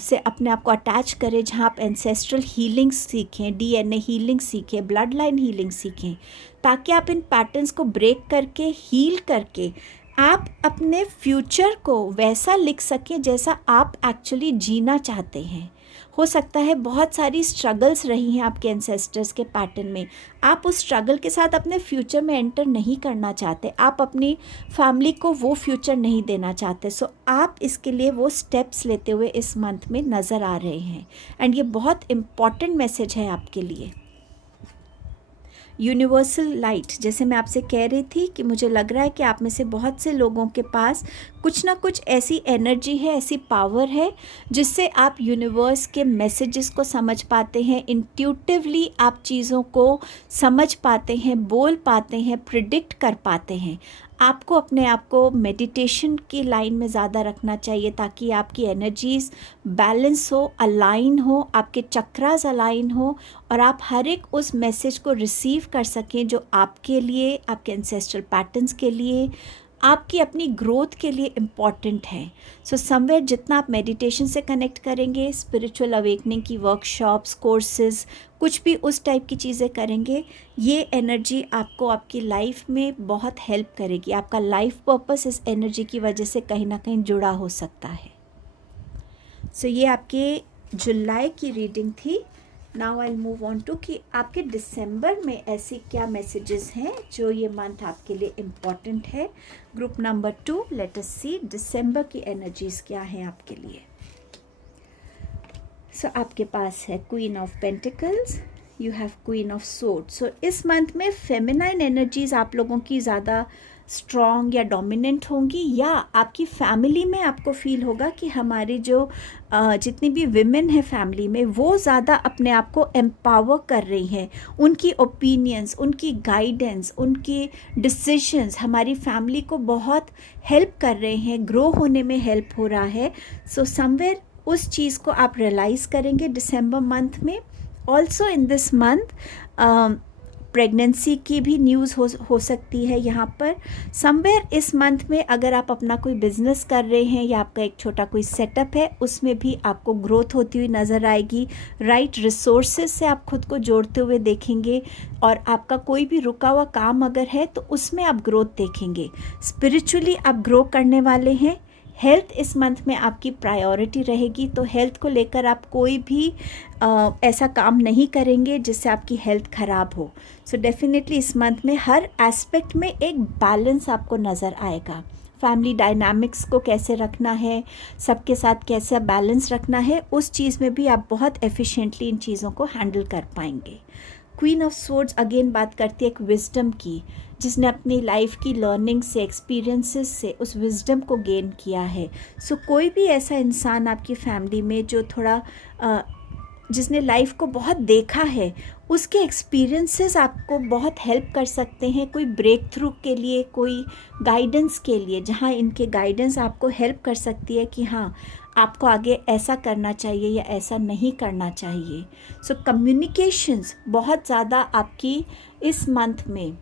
से अपने आप को अटैच करें जहाँ आप एंसेस्ट्रल हीलिंग सीखें, डीएनए हीलिंग सीखें, ब्लड लाइन हीलिंग सीखें, ताकि आप इन पैटर्न्स को ब्रेक करके, हील करके आप अपने फ्यूचर को वैसा लिख सकें जैसा आप एक्चुअली जीना चाहते हैं। हो सकता है बहुत सारी स्ट्रगल्स रही हैं आपके एंसेस्टर्स के पैटर्न में, आप उस स्ट्रगल के साथ अपने फ्यूचर में एंटर नहीं करना चाहते, आप अपनी फैमिली को वो फ्यूचर नहीं देना चाहते। सो आप इसके लिए वो स्टेप्स लेते हुए इस मंथ में नज़र आ रहे हैं, एंड ये बहुत इम्पॉर्टेंट मैसेज है आपके लिए। यूनिवर्सल लाइट, जैसे मैं आपसे कह रही थी कि मुझे लग रहा है कि आप में से बहुत से लोगों के पास कुछ ना कुछ ऐसी एनर्जी है, ऐसी पावर है जिससे आप यूनिवर्स के मैसेजेस को समझ पाते हैं, इंट्यूटिवली आप चीज़ों को समझ पाते हैं, बोल पाते हैं, प्रिडिक्ट कर पाते हैं। आपको अपने आप को मेडिटेशन की लाइन में ज़्यादा रखना चाहिए ताकि आपकी एनर्जीज़ बैलेंस हो, अलाइन हो, आपके चक्रास अलाइन हो और आप हर एक उस मैसेज को रिसीव कर सकें जो आपके लिए, आपके एंसेस्ट्रल पैटर्न्स के लिए, आपकी अपनी ग्रोथ के लिए इम्पॉर्टेंट है। सो समवेयर जितना आप मेडिटेशन से कनेक्ट करेंगे, स्पिरिचुअल अवेकनिंग की वर्कशॉप्स, कोर्सेज, कुछ भी उस टाइप की चीज़ें करेंगे, ये एनर्जी आपको आपकी लाइफ में बहुत हेल्प करेगी। आपका लाइफ पर्पस इस एनर्जी की वजह से कहीं ना कहीं जुड़ा हो सकता है। सो ये आपके जुलाई की रीडिंग थी। Now I move on to कि आपके दिसंबर में ऐसी क्या मैसेजेस हैं जो ये मंथ आपके लिए इम्पॉर्टेंट है। ग्रुप नंबर 2, लेट अस सी दिसंबर की एनर्जीज क्या हैं आपके लिए। सो आपके पास है queen of pentacles, you have queen of swords. So इस मंथ में फेमिनाइन एनर्जीज आप लोगों की ज़्यादा स्ट्रॉन्ग या डोमिनेंट होंगी, या आपकी फैमिली में आपको फील होगा कि हमारी जो जितनी भी विमेन है फैमिली में वो ज़्यादा अपने आप को एम्पावर कर रही हैं, उनकी ओपिनियंस, उनकी गाइडेंस, उनकी डिसीजंस हमारी फैमिली को बहुत हेल्प कर रहे हैं, ग्रो होने में हेल्प हो रहा है। सो समवेयर उस चीज़ को आप रियलाइज़ करेंगे दिसंबर मंथ में। Also in this month pregnancy की भी न्यूज़ हो सकती है यहाँ पर। समवेयर इस मंथ में अगर आप अपना कोई बिजनेस कर रहे हैं या आपका एक छोटा कोई सेटअप है, उसमें भी आपको ग्रोथ होती हुई नज़र आएगी। राइट रिसोर्सेज से आप खुद को जोड़ते हुए देखेंगे, और आपका कोई भी रुका हुआ काम अगर है तो उसमें आप ग्रोथ देखेंगे। स्पिरिचुअली आप ग्रो करने वाले हैं। हेल्थ इस मंथ में आपकी प्रायोरिटी रहेगी, तो हेल्थ को लेकर आप कोई भी ऐसा काम नहीं करेंगे जिससे आपकी हेल्थ ख़राब हो। सो डेफिनेटली इस मंथ में हर एस्पेक्ट में एक बैलेंस आपको नज़र आएगा। फैमिली डायनामिक्स को कैसे रखना है, सबके साथ कैसे बैलेंस रखना है, उस चीज़ में भी आप बहुत एफिशिएंटली इन चीज़ों को हैंडल कर पाएंगे। क्वीन ऑफ सोर्ड्स अगेन बात करती है एक विजडम की, जिसने अपनी लाइफ की लर्निंग से, एक्सपीरियंसेस से उस विजडम को गेन किया है। सो कोई भी ऐसा इंसान आपकी फैमिली में जो थोड़ा जिसने लाइफ को बहुत देखा है, उसके एक्सपीरियंसेस आपको बहुत हेल्प कर सकते हैं कोई ब्रेक थ्रू के लिए, कोई गाइडेंस के लिए, जहाँ इनके गाइडेंस आपको हेल्प कर सकती है कि हाँ आपको आगे ऐसा करना चाहिए या ऐसा नहीं करना चाहिए। सो कम्युनिकेशंस बहुत ज़्यादा आपकी इस मंथ में,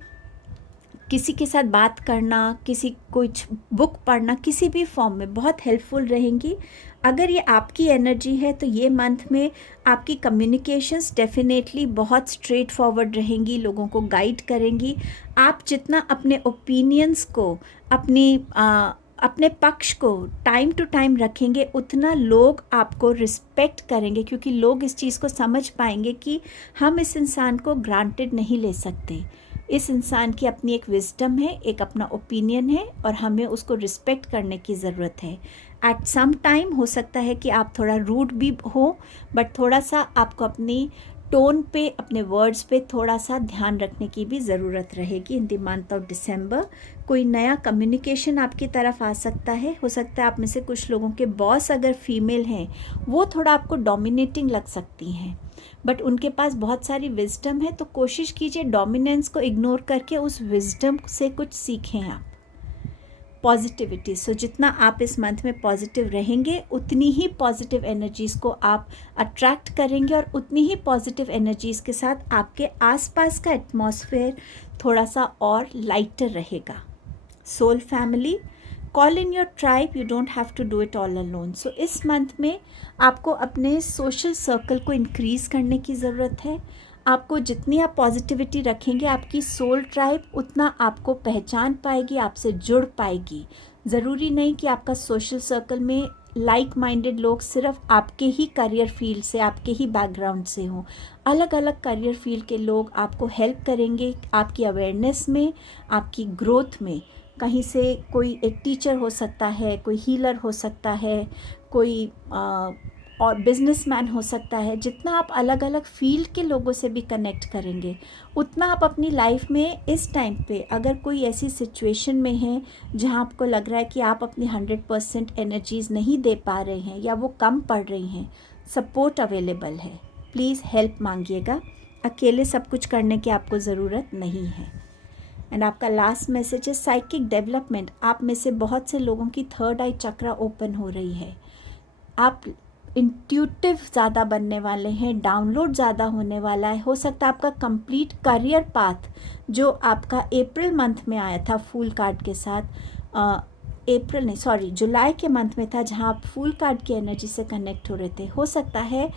किसी के साथ बात करना, किसी कुछ बुक पढ़ना, किसी भी फॉर्म में बहुत हेल्पफुल रहेंगी। अगर ये आपकी एनर्जी है तो ये मंथ में आपकी कम्युनिकेशंस डेफिनेटली बहुत स्ट्रेट फॉरवर्ड रहेंगी, लोगों को गाइड करेंगी। आप जितना अपने ओपिनियंस को, अपने पक्ष को टाइम टू टाइम रखेंगे, उतना लोग आपको रिस्पेक्ट करेंगे, क्योंकि लोग इस चीज़ को समझ पाएंगे कि हम इस इंसान को ग्रांटेड नहीं ले सकते। इस इंसान की अपनी एक विजडम है, एक अपना ओपिनियन है, और हमें उसको रिस्पेक्ट करने की ज़रूरत है। एट सम टाइम हो सकता है कि आप थोड़ा रूड भी हो, बट थोड़ा सा आपको अपनी टोन पे, अपने वर्ड्स पे थोड़ा सा ध्यान रखने की भी ज़रूरत रहेगी इन द मंथ ऑफ दिसंबर। कोई नया कम्युनिकेशन आपकी तरफ आ सकता है। हो सकता है आप में से कुछ लोगों के बॉस अगर फीमेल हैं वो थोड़ा आपको डोमिनेटिंग लग सकती हैं, बट उनके पास बहुत सारी विजडम है, तो कोशिश कीजिए डोमिनेंस को इग्नोर करके उस विजडम से कुछ सीखें आप। पॉजिटिविटी, सो जितना आप इस मंथ में पॉजिटिव रहेंगे उतनी ही पॉजिटिव एनर्जीज़ को आप अट्रैक्ट करेंगे और उतनी ही पॉजिटिव एनर्जीज़ के साथ आपके आसपास का एटमॉस्फेयर थोड़ा सा और लाइटर रहेगा। Soul family, call in your tribe, you don't have to do it all alone. So इस मंथ में आपको अपने सोशल सर्कल को इंक्रीज़ करने की ज़रूरत है। आपको जितनी आप पॉजिटिविटी रखेंगे, आपकी सोल ट्राइब उतना आपको पहचान पाएगी, आपसे जुड़ पाएगी। ज़रूरी नहीं कि आपका सोशल सर्कल में लाइक माइंडेड लोग सिर्फ आपके ही करियर फील्ड से, आपके ही बैकग्राउंड से हों। अलग अलग करियर फील्ड के लोग आपको हेल्प करेंगे आपकी अवेयरनेस में, आपकी ग्रोथ में। कहीं से कोई एक टीचर हो सकता है, कोई हीलर हो सकता है, कोई और बिजनेसमैन हो सकता है। जितना आप अलग अलग फील्ड के लोगों से भी कनेक्ट करेंगे, उतना आप अपनी लाइफ में इस टाइम पे अगर कोई ऐसी सिचुएशन में है जहां आपको लग रहा है कि आप अपनी 100% एनर्जीज़ नहीं दे पा रहे हैं या वो कम पड़ रही हैं, सपोर्ट अवेलेबल है। प्लीज़ हेल्प मांगिएगा, अकेले सब कुछ करने की आपको ज़रूरत नहीं है। एंड आपका लास्ट मैसेज है साइकिक डेवलपमेंट। आप में से बहुत से लोगों की थर्ड आई चक्रा ओपन हो रही है। आप इंट्यूटिव ज़्यादा बनने वाले हैं, डाउनलोड ज़्यादा होने वाला है। हो सकता है आपका कंप्लीट करियर पाथ जो आपका अप्रैल मंथ में आया था फूल कार्ड के साथ, जुलाई के मंथ में था जहां आप फूल कार्ड की एनर्जी से कनेक्ट हो रहे थे। हो सकता है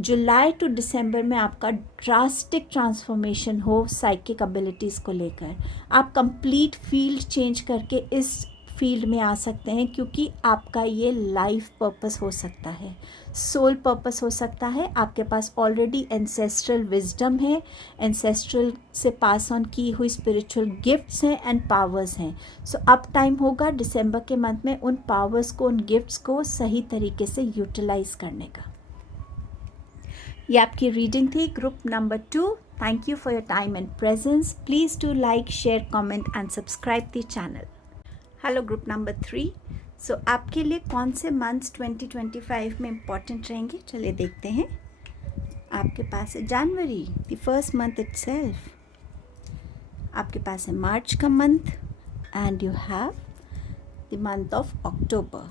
जुलाई टू दिसंबर में आपका ड्रास्टिक ट्रांसफॉर्मेशन हो साइकिक एबिलिटीज़ को लेकर। आप कंप्लीट फील्ड चेंज करके इस फील्ड में आ सकते हैं, क्योंकि आपका ये लाइफ पर्पस हो सकता है, सोल पर्पस हो सकता है। आपके पास ऑलरेडी एंसेस्ट्रल विजडम है, एंसेस्ट्रल से पास ऑन की हुई स्पिरिचुअल गिफ्ट्स हैं एंड पावर्स हैं। सो अब टाइम होगा दिसंबर के मंथ में उन पावर्स को, उन गिफ्ट्स को सही तरीके से यूटिलाइज करने का। ये आपकी रीडिंग थी group number 2। Thank you for your time and presence. Please do like, share, comment and subscribe the channel. Hello group number 3। सो आपके लिए कौन से मंथ्स 2025 में इम्पॉर्टेंट रहेंगे, चलिए देखते हैं। आपके पास है जनवरी, द फर्स्ट मंथ इटसेल्फ। आपके पास है मार्च का month and you have the month of October.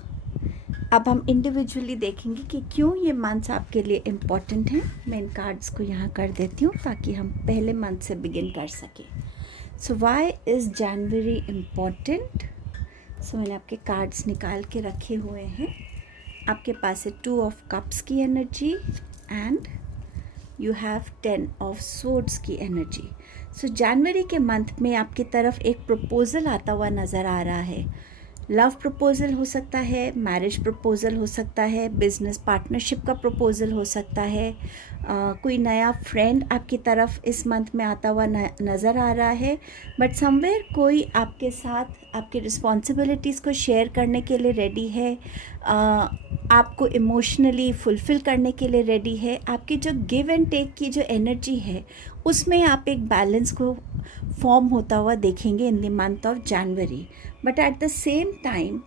अब हम इंडिविजुअली देखेंगे कि क्यों ये मंथ्स आपके लिए इम्पॉर्टेंट हैं। मैं इन कार्ड्स को यहाँ कर देती हूँ ताकि हम पहले मंथ से बिगिन कर सकें। So why is January important? So मैंने आपके कार्ड्स निकाल के रखे हुए हैं। आपके पास है 2 ऑफ कप्स की energy and you have 10 of swords की एनर्जी। सो जनवरी के मंथ में आपकी तरफ एक प्रपोज़ल आता हुआ नज़र आ रहा है। लव प्रपोज़ल हो सकता है, मैरिज प्रपोज़ल हो सकता है, बिजनेस पार्टनरशिप का प्रपोज़ल हो सकता है, कोई नया फ्रेंड आपकी तरफ इस मंथ में आता हुआ नज़र आ रहा है। बट समवेयर कोई आपके साथ आपकी रिस्पॉन्सिबिलिटीज़ को शेयर करने के लिए रेडी है, आपको इमोशनली फुलफ़िल करने के लिए रेडी है। आपकी जो गिव एंड टेक की जो एनर्जी है उसमें आप एक बैलेंस को फॉर्म होता हुआ देखेंगे इन the month of January. But at the same time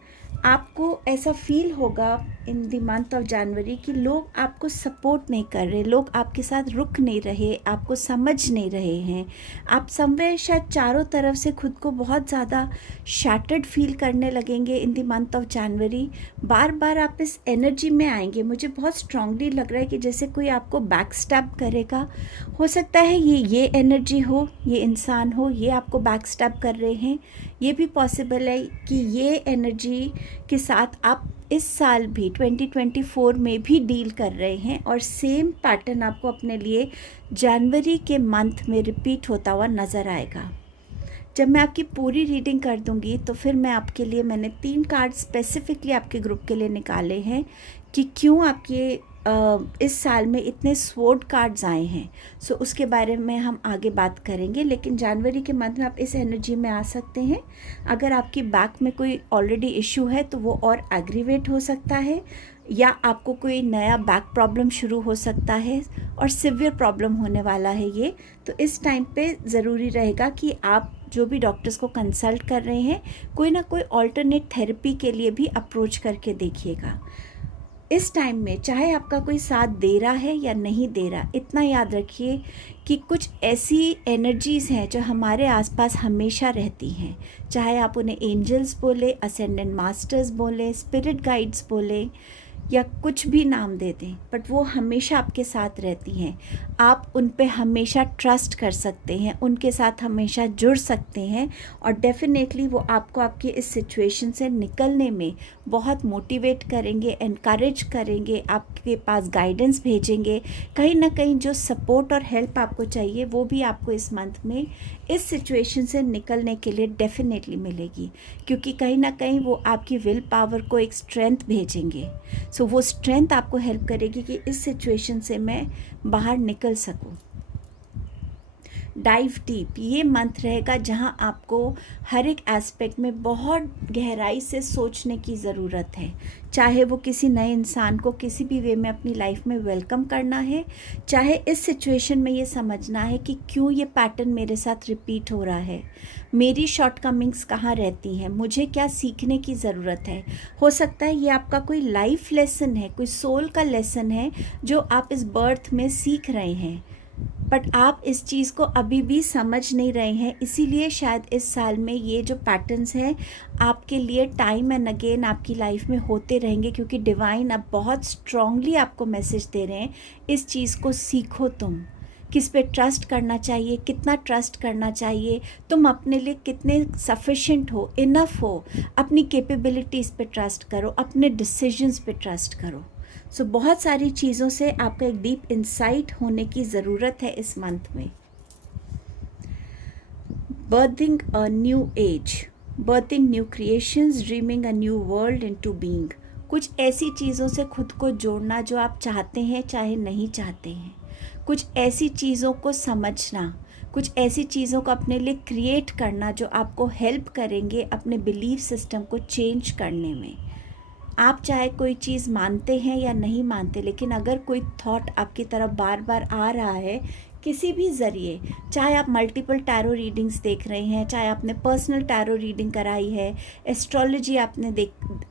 आपको ऐसा फील होगा इन द मंथ ऑफ जनवरी कि लोग आपको सपोर्ट नहीं कर रहे, लोग आपके साथ रुक नहीं रहे, आपको समझ नहीं रहे हैं। आप समवेयर शायद चारों तरफ से खुद को बहुत ज़्यादा शैटर्ड फील करने लगेंगे in the month of January. बार बार आप इस एनर्जी में आएंगे। मुझे बहुत स्ट्रांगली लग रहा है कि जैसे कोई आपको बैक स्टैब करेगा। हो सकता है ये एनर्जी हो, ये इंसान हो, ये आपको बैक स्टैब कर रहे हैं। ये भी पॉसिबल है कि ये एनर्जी के साथ आप इस साल भी 2024 में भी डील कर रहे हैं और सेम पैटर्न आपको अपने लिए जनवरी के मंथ में रिपीट होता हुआ नज़र आएगा। जब मैं आपकी पूरी रीडिंग कर दूंगी तो फिर मैं आपके लिए, मैंने 3 कार्ड स्पेसिफिकली आपके ग्रुप के लिए निकाले हैं कि क्यों आपके इस साल में इतने स्वॉर्ड कार्ड्स आए हैं। सो उसके बारे में हम आगे बात करेंगे। लेकिन जनवरी के मंथ में आप इस एनर्जी में आ सकते हैं। अगर आपकी बैक में कोई ऑलरेडी इशू है तो वो और एग्रीवेट हो सकता है। या आपको कोई नया बैक प्रॉब्लम शुरू हो सकता है और सिवियर प्रॉब्लम होने वाला है ये। तो इस टाइम पे ज़रूरी रहेगा कि आप जो भी डॉक्टर्स को कंसल्ट कर रहे हैं, कोई ना कोई ऑल्टरनेट थेरेपी के लिए भी अप्रोच करके देखिएगा। इस टाइम में चाहे आपका कोई साथ दे रहा है या नहीं दे रहा, इतना याद रखिए कि कुछ ऐसी एनर्जीज़ हैं जो हमारे आसपास हमेशा रहती हैं। चाहे आप उन्हें एंजल्स बोले, असेंडेंट मास्टर्स बोले, स्पिरिट गाइड्स बोले, या कुछ भी नाम दे दें, बट वो हमेशा आपके साथ रहती हैं। आप उन पे हमेशा ट्रस्ट कर सकते हैं, उनके साथ हमेशा जुड़ सकते हैं, और डेफिनेटली वो आपको आपकी इस सिचुएशन से निकलने में बहुत मोटिवेट करेंगे, एनकरेज करेंगे, आपके पास गाइडेंस भेजेंगे। कहीं ना कहीं जो सपोर्ट और हेल्प आपको चाहिए वो भी आपको इस मंथ में इस सिचुएशन से निकलने के लिए डेफिनेटली मिलेगी, क्योंकि कहीं ना कहीं वो आपकी विल पावर को एक स्ट्रेंथ भेजेंगे। सो वो स्ट्रेंथ आपको हेल्प करेगी कि इस सिचुएशन से मैं बाहर निकल सकूं। डाइव डीप ये मंथ रहेगा जहां आपको हर एक एस्पेक्ट में बहुत गहराई से सोचने की ज़रूरत है। चाहे वो किसी नए इंसान को किसी भी वे में अपनी लाइफ में वेलकम करना है, चाहे इस सिचुएशन में ये समझना है कि क्यों ये पैटर्न मेरे साथ रिपीट हो रहा है, मेरी शॉर्टकमिंग्स कहाँ रहती हैं, मुझे क्या सीखने की ज़रूरत है। हो सकता है ये आपका कोई लाइफ लेसन है, कोई सोल का लेसन है जो आप इस बर्थ में सीख रहे हैं, बट आप इस चीज़ को अभी भी समझ नहीं रहे हैं। इसीलिए शायद इस साल में ये जो पैटर्न्स हैं आपके लिए टाइम एंड अगेन आपकी लाइफ में होते रहेंगे, क्योंकि डिवाइन अब बहुत स्ट्रांगली आपको मैसेज दे रहे हैं, इस चीज़ को सीखो। तुम किस पे ट्रस्ट करना चाहिए, कितना ट्रस्ट करना चाहिए, तुम अपने लिए कितने सफिशेंट हो, इनफ हो, अपनी कैपेबिलिटीज़ पे ट्रस्ट करो, अपने डिसीजंस पे ट्रस्ट करो। सो बहुत सारी चीज़ों से आपका एक डीप इंसाइट होने की ज़रूरत है इस मंथ में। Berthing a new age, berthing new creations, dreaming a new world into being. कुछ ऐसी चीज़ों से खुद को जोड़ना जो आप चाहते हैं चाहे नहीं चाहते हैं, कुछ ऐसी चीज़ों को समझना, कुछ ऐसी चीज़ों को अपने लिए क्रिएट करना जो आपको हेल्प करेंगे अपने बिलीफ सिस्टम को चेंज करने में। आप चाहे कोई चीज़ मानते हैं या नहीं मानते, लेकिन अगर कोई थॉट आपकी तरफ बार बार आ रहा है किसी भी ज़रिए, चाहे आप मल्टीपल टैरो रीडिंग्स देख रहे हैं, चाहे आपने पर्सनल टैरो रीडिंग कराई है, एस्ट्रोलॉजी आपने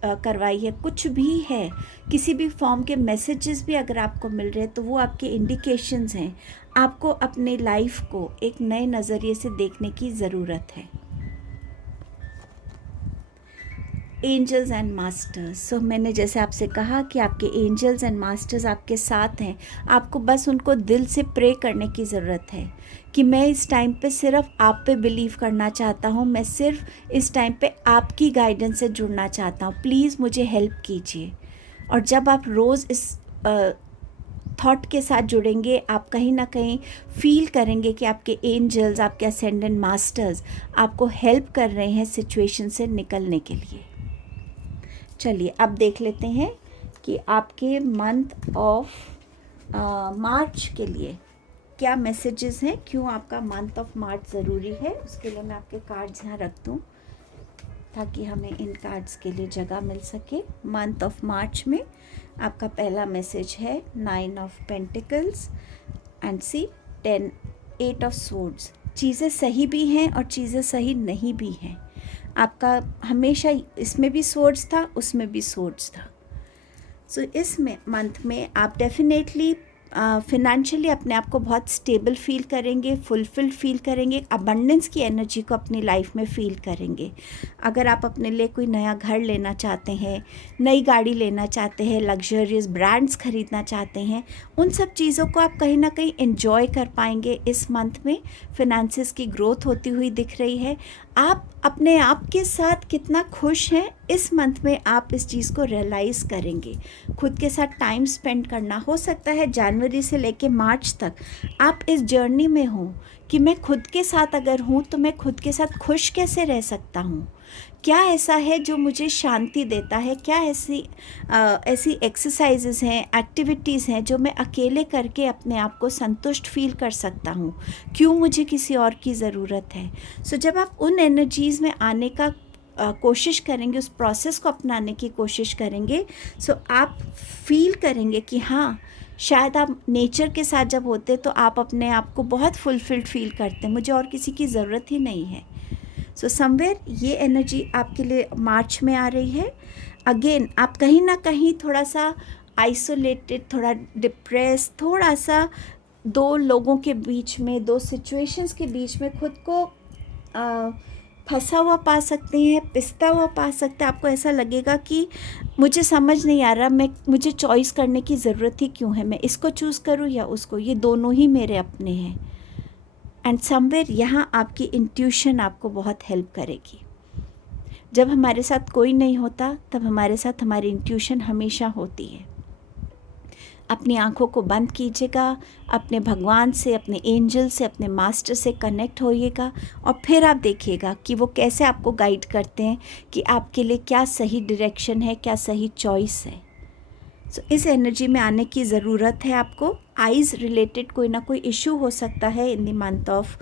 करवाई है, कुछ भी है, किसी भी फॉर्म के मैसेजेस भी अगर आपको मिल रहे हैं तो वो आपके इंडिकेशंस हैं। आपको अपने लाइफ को एक नए नज़रिए से देखने की ज़रूरत है। एंजल्स एंड मास्टर्स, सो मैंने जैसे आपसे कहा कि आपके एंजल्स एंड मास्टर्स आपके साथ हैं। आपको बस उनको दिल से प्रे करने की ज़रूरत है कि मैं इस टाइम पे सिर्फ आप पे बिलीव करना चाहता हूँ, मैं सिर्फ इस टाइम पे आपकी गाइडेंस से जुड़ना चाहता हूँ, प्लीज़ मुझे हेल्प कीजिए। और जब आप रोज़ इस थॉट के साथ जुड़ेंगे, आप कहीं ना कहीं फील करेंगे कि आपके एंजल्स, आपके असेंडेंट मास्टर्स आपको हेल्प कर रहे हैं सिचुएशन से निकलने के लिए। चलिए अब देख लेते हैं कि आपके मंथ ऑफ मार्च के लिए क्या मैसेजेस हैं, क्यों आपका मंथ ऑफ मार्च ज़रूरी है। उसके लिए मैं आपके कार्ड्स यहाँ रख दूँ ताकि हमें इन कार्ड्स के लिए जगह मिल सके। मंथ ऑफ मार्च में आपका पहला मैसेज है 9 of pentacles and see 10 8 of swords. चीज़ें सही भी हैं और चीज़ें सही नहीं भी हैं। आपका हमेशा इसमें भी स्वॉर्ड्स था, उसमें भी स्वॉर्ड्स था। सो इस मंथ में आप डेफिनेटली फिनेंशियली अपने आप को बहुत स्टेबल फील करेंगे, फुलफिल्ड फील करेंगे, अबंडेंस की एनर्जी को अपनी लाइफ में फील करेंगे। अगर आप अपने लिए कोई नया घर लेना चाहते हैं, नई गाड़ी लेना चाहते हैं, लग्जरियस ब्रांड्स खरीदना चाहते हैं, उन सब चीज़ों को आप कहीं ना कहीं एंजॉय कर पाएंगे। इस मंथ में फिनेंसेस की ग्रोथ होती हुई दिख रही है। आप अपने आप के साथ कितना खुश हैं, इस मंथ में आप इस चीज़ को रियलाइज़ करेंगे। खुद के साथ टाइम स्पेंड करना, हो सकता है जनवरी से लेके मार्च तक आप इस जर्नी में हो कि मैं खुद के साथ अगर हूँ तो मैं खुद के साथ खुश कैसे रह सकता हूँ, क्या ऐसा है जो मुझे शांति देता है, क्या ऐसी एक्सरसाइजेस हैं, एक्टिविटीज़ हैं जो मैं अकेले करके अपने आप को संतुष्ट फील कर सकता हूँ, क्यों मुझे किसी और की ज़रूरत है। सो जब आप उन एनर्जीज़ में आने का कोशिश करेंगे, उस प्रोसेस को अपनाने की कोशिश करेंगे, सो आप फील करेंगे कि हाँ, शायद आप नेचर के साथ जब होते तो आप अपने आप को बहुत फुलफिल्ड फील करते हैं, मुझे और किसी की ज़रूरत ही नहीं है। सो समवेयर ये एनर्जी आपके लिए मार्च में आ रही है। अगेन आप कहीं ना कहीं थोड़ा सा आइसोलेटेड, थोड़ा डिप्रेस, थोड़ा सा दो लोगों के बीच में, दो सिचुएशंस के बीच में खुद को फंसा हुआ पा सकते हैं, पिसता हुआ पा सकते हैं। आपको ऐसा लगेगा कि मुझे समझ नहीं आ रहा, मुझे चॉइस करने की ज़रूरत ही क्यों है, मैं इसको चूज़ करूँ या उसको, ये दोनों ही मेरे अपने हैं। एंड समवेयर यहाँ आपकी इंट्यूशन आपको बहुत हेल्प करेगी। जब हमारे साथ कोई नहीं होता तब हमारे साथ हमारी इंट्यूशन हमेशा होती है। अपनी आँखों को बंद कीजिएगा, अपने भगवान से, अपने एंजल से, अपने मास्टर से कनेक्ट होइएगा और फिर आप देखिएगा कि वो कैसे आपको गाइड करते हैं कि आपके लिए क्या सही डायरेक्शन है, क्या सही चॉइस है। सो इस एनर्जी में आने की ज़रूरत है आपको। आइज़ रिलेटेड कोई ना कोई इशू हो सकता है इन द मंथ ऑफ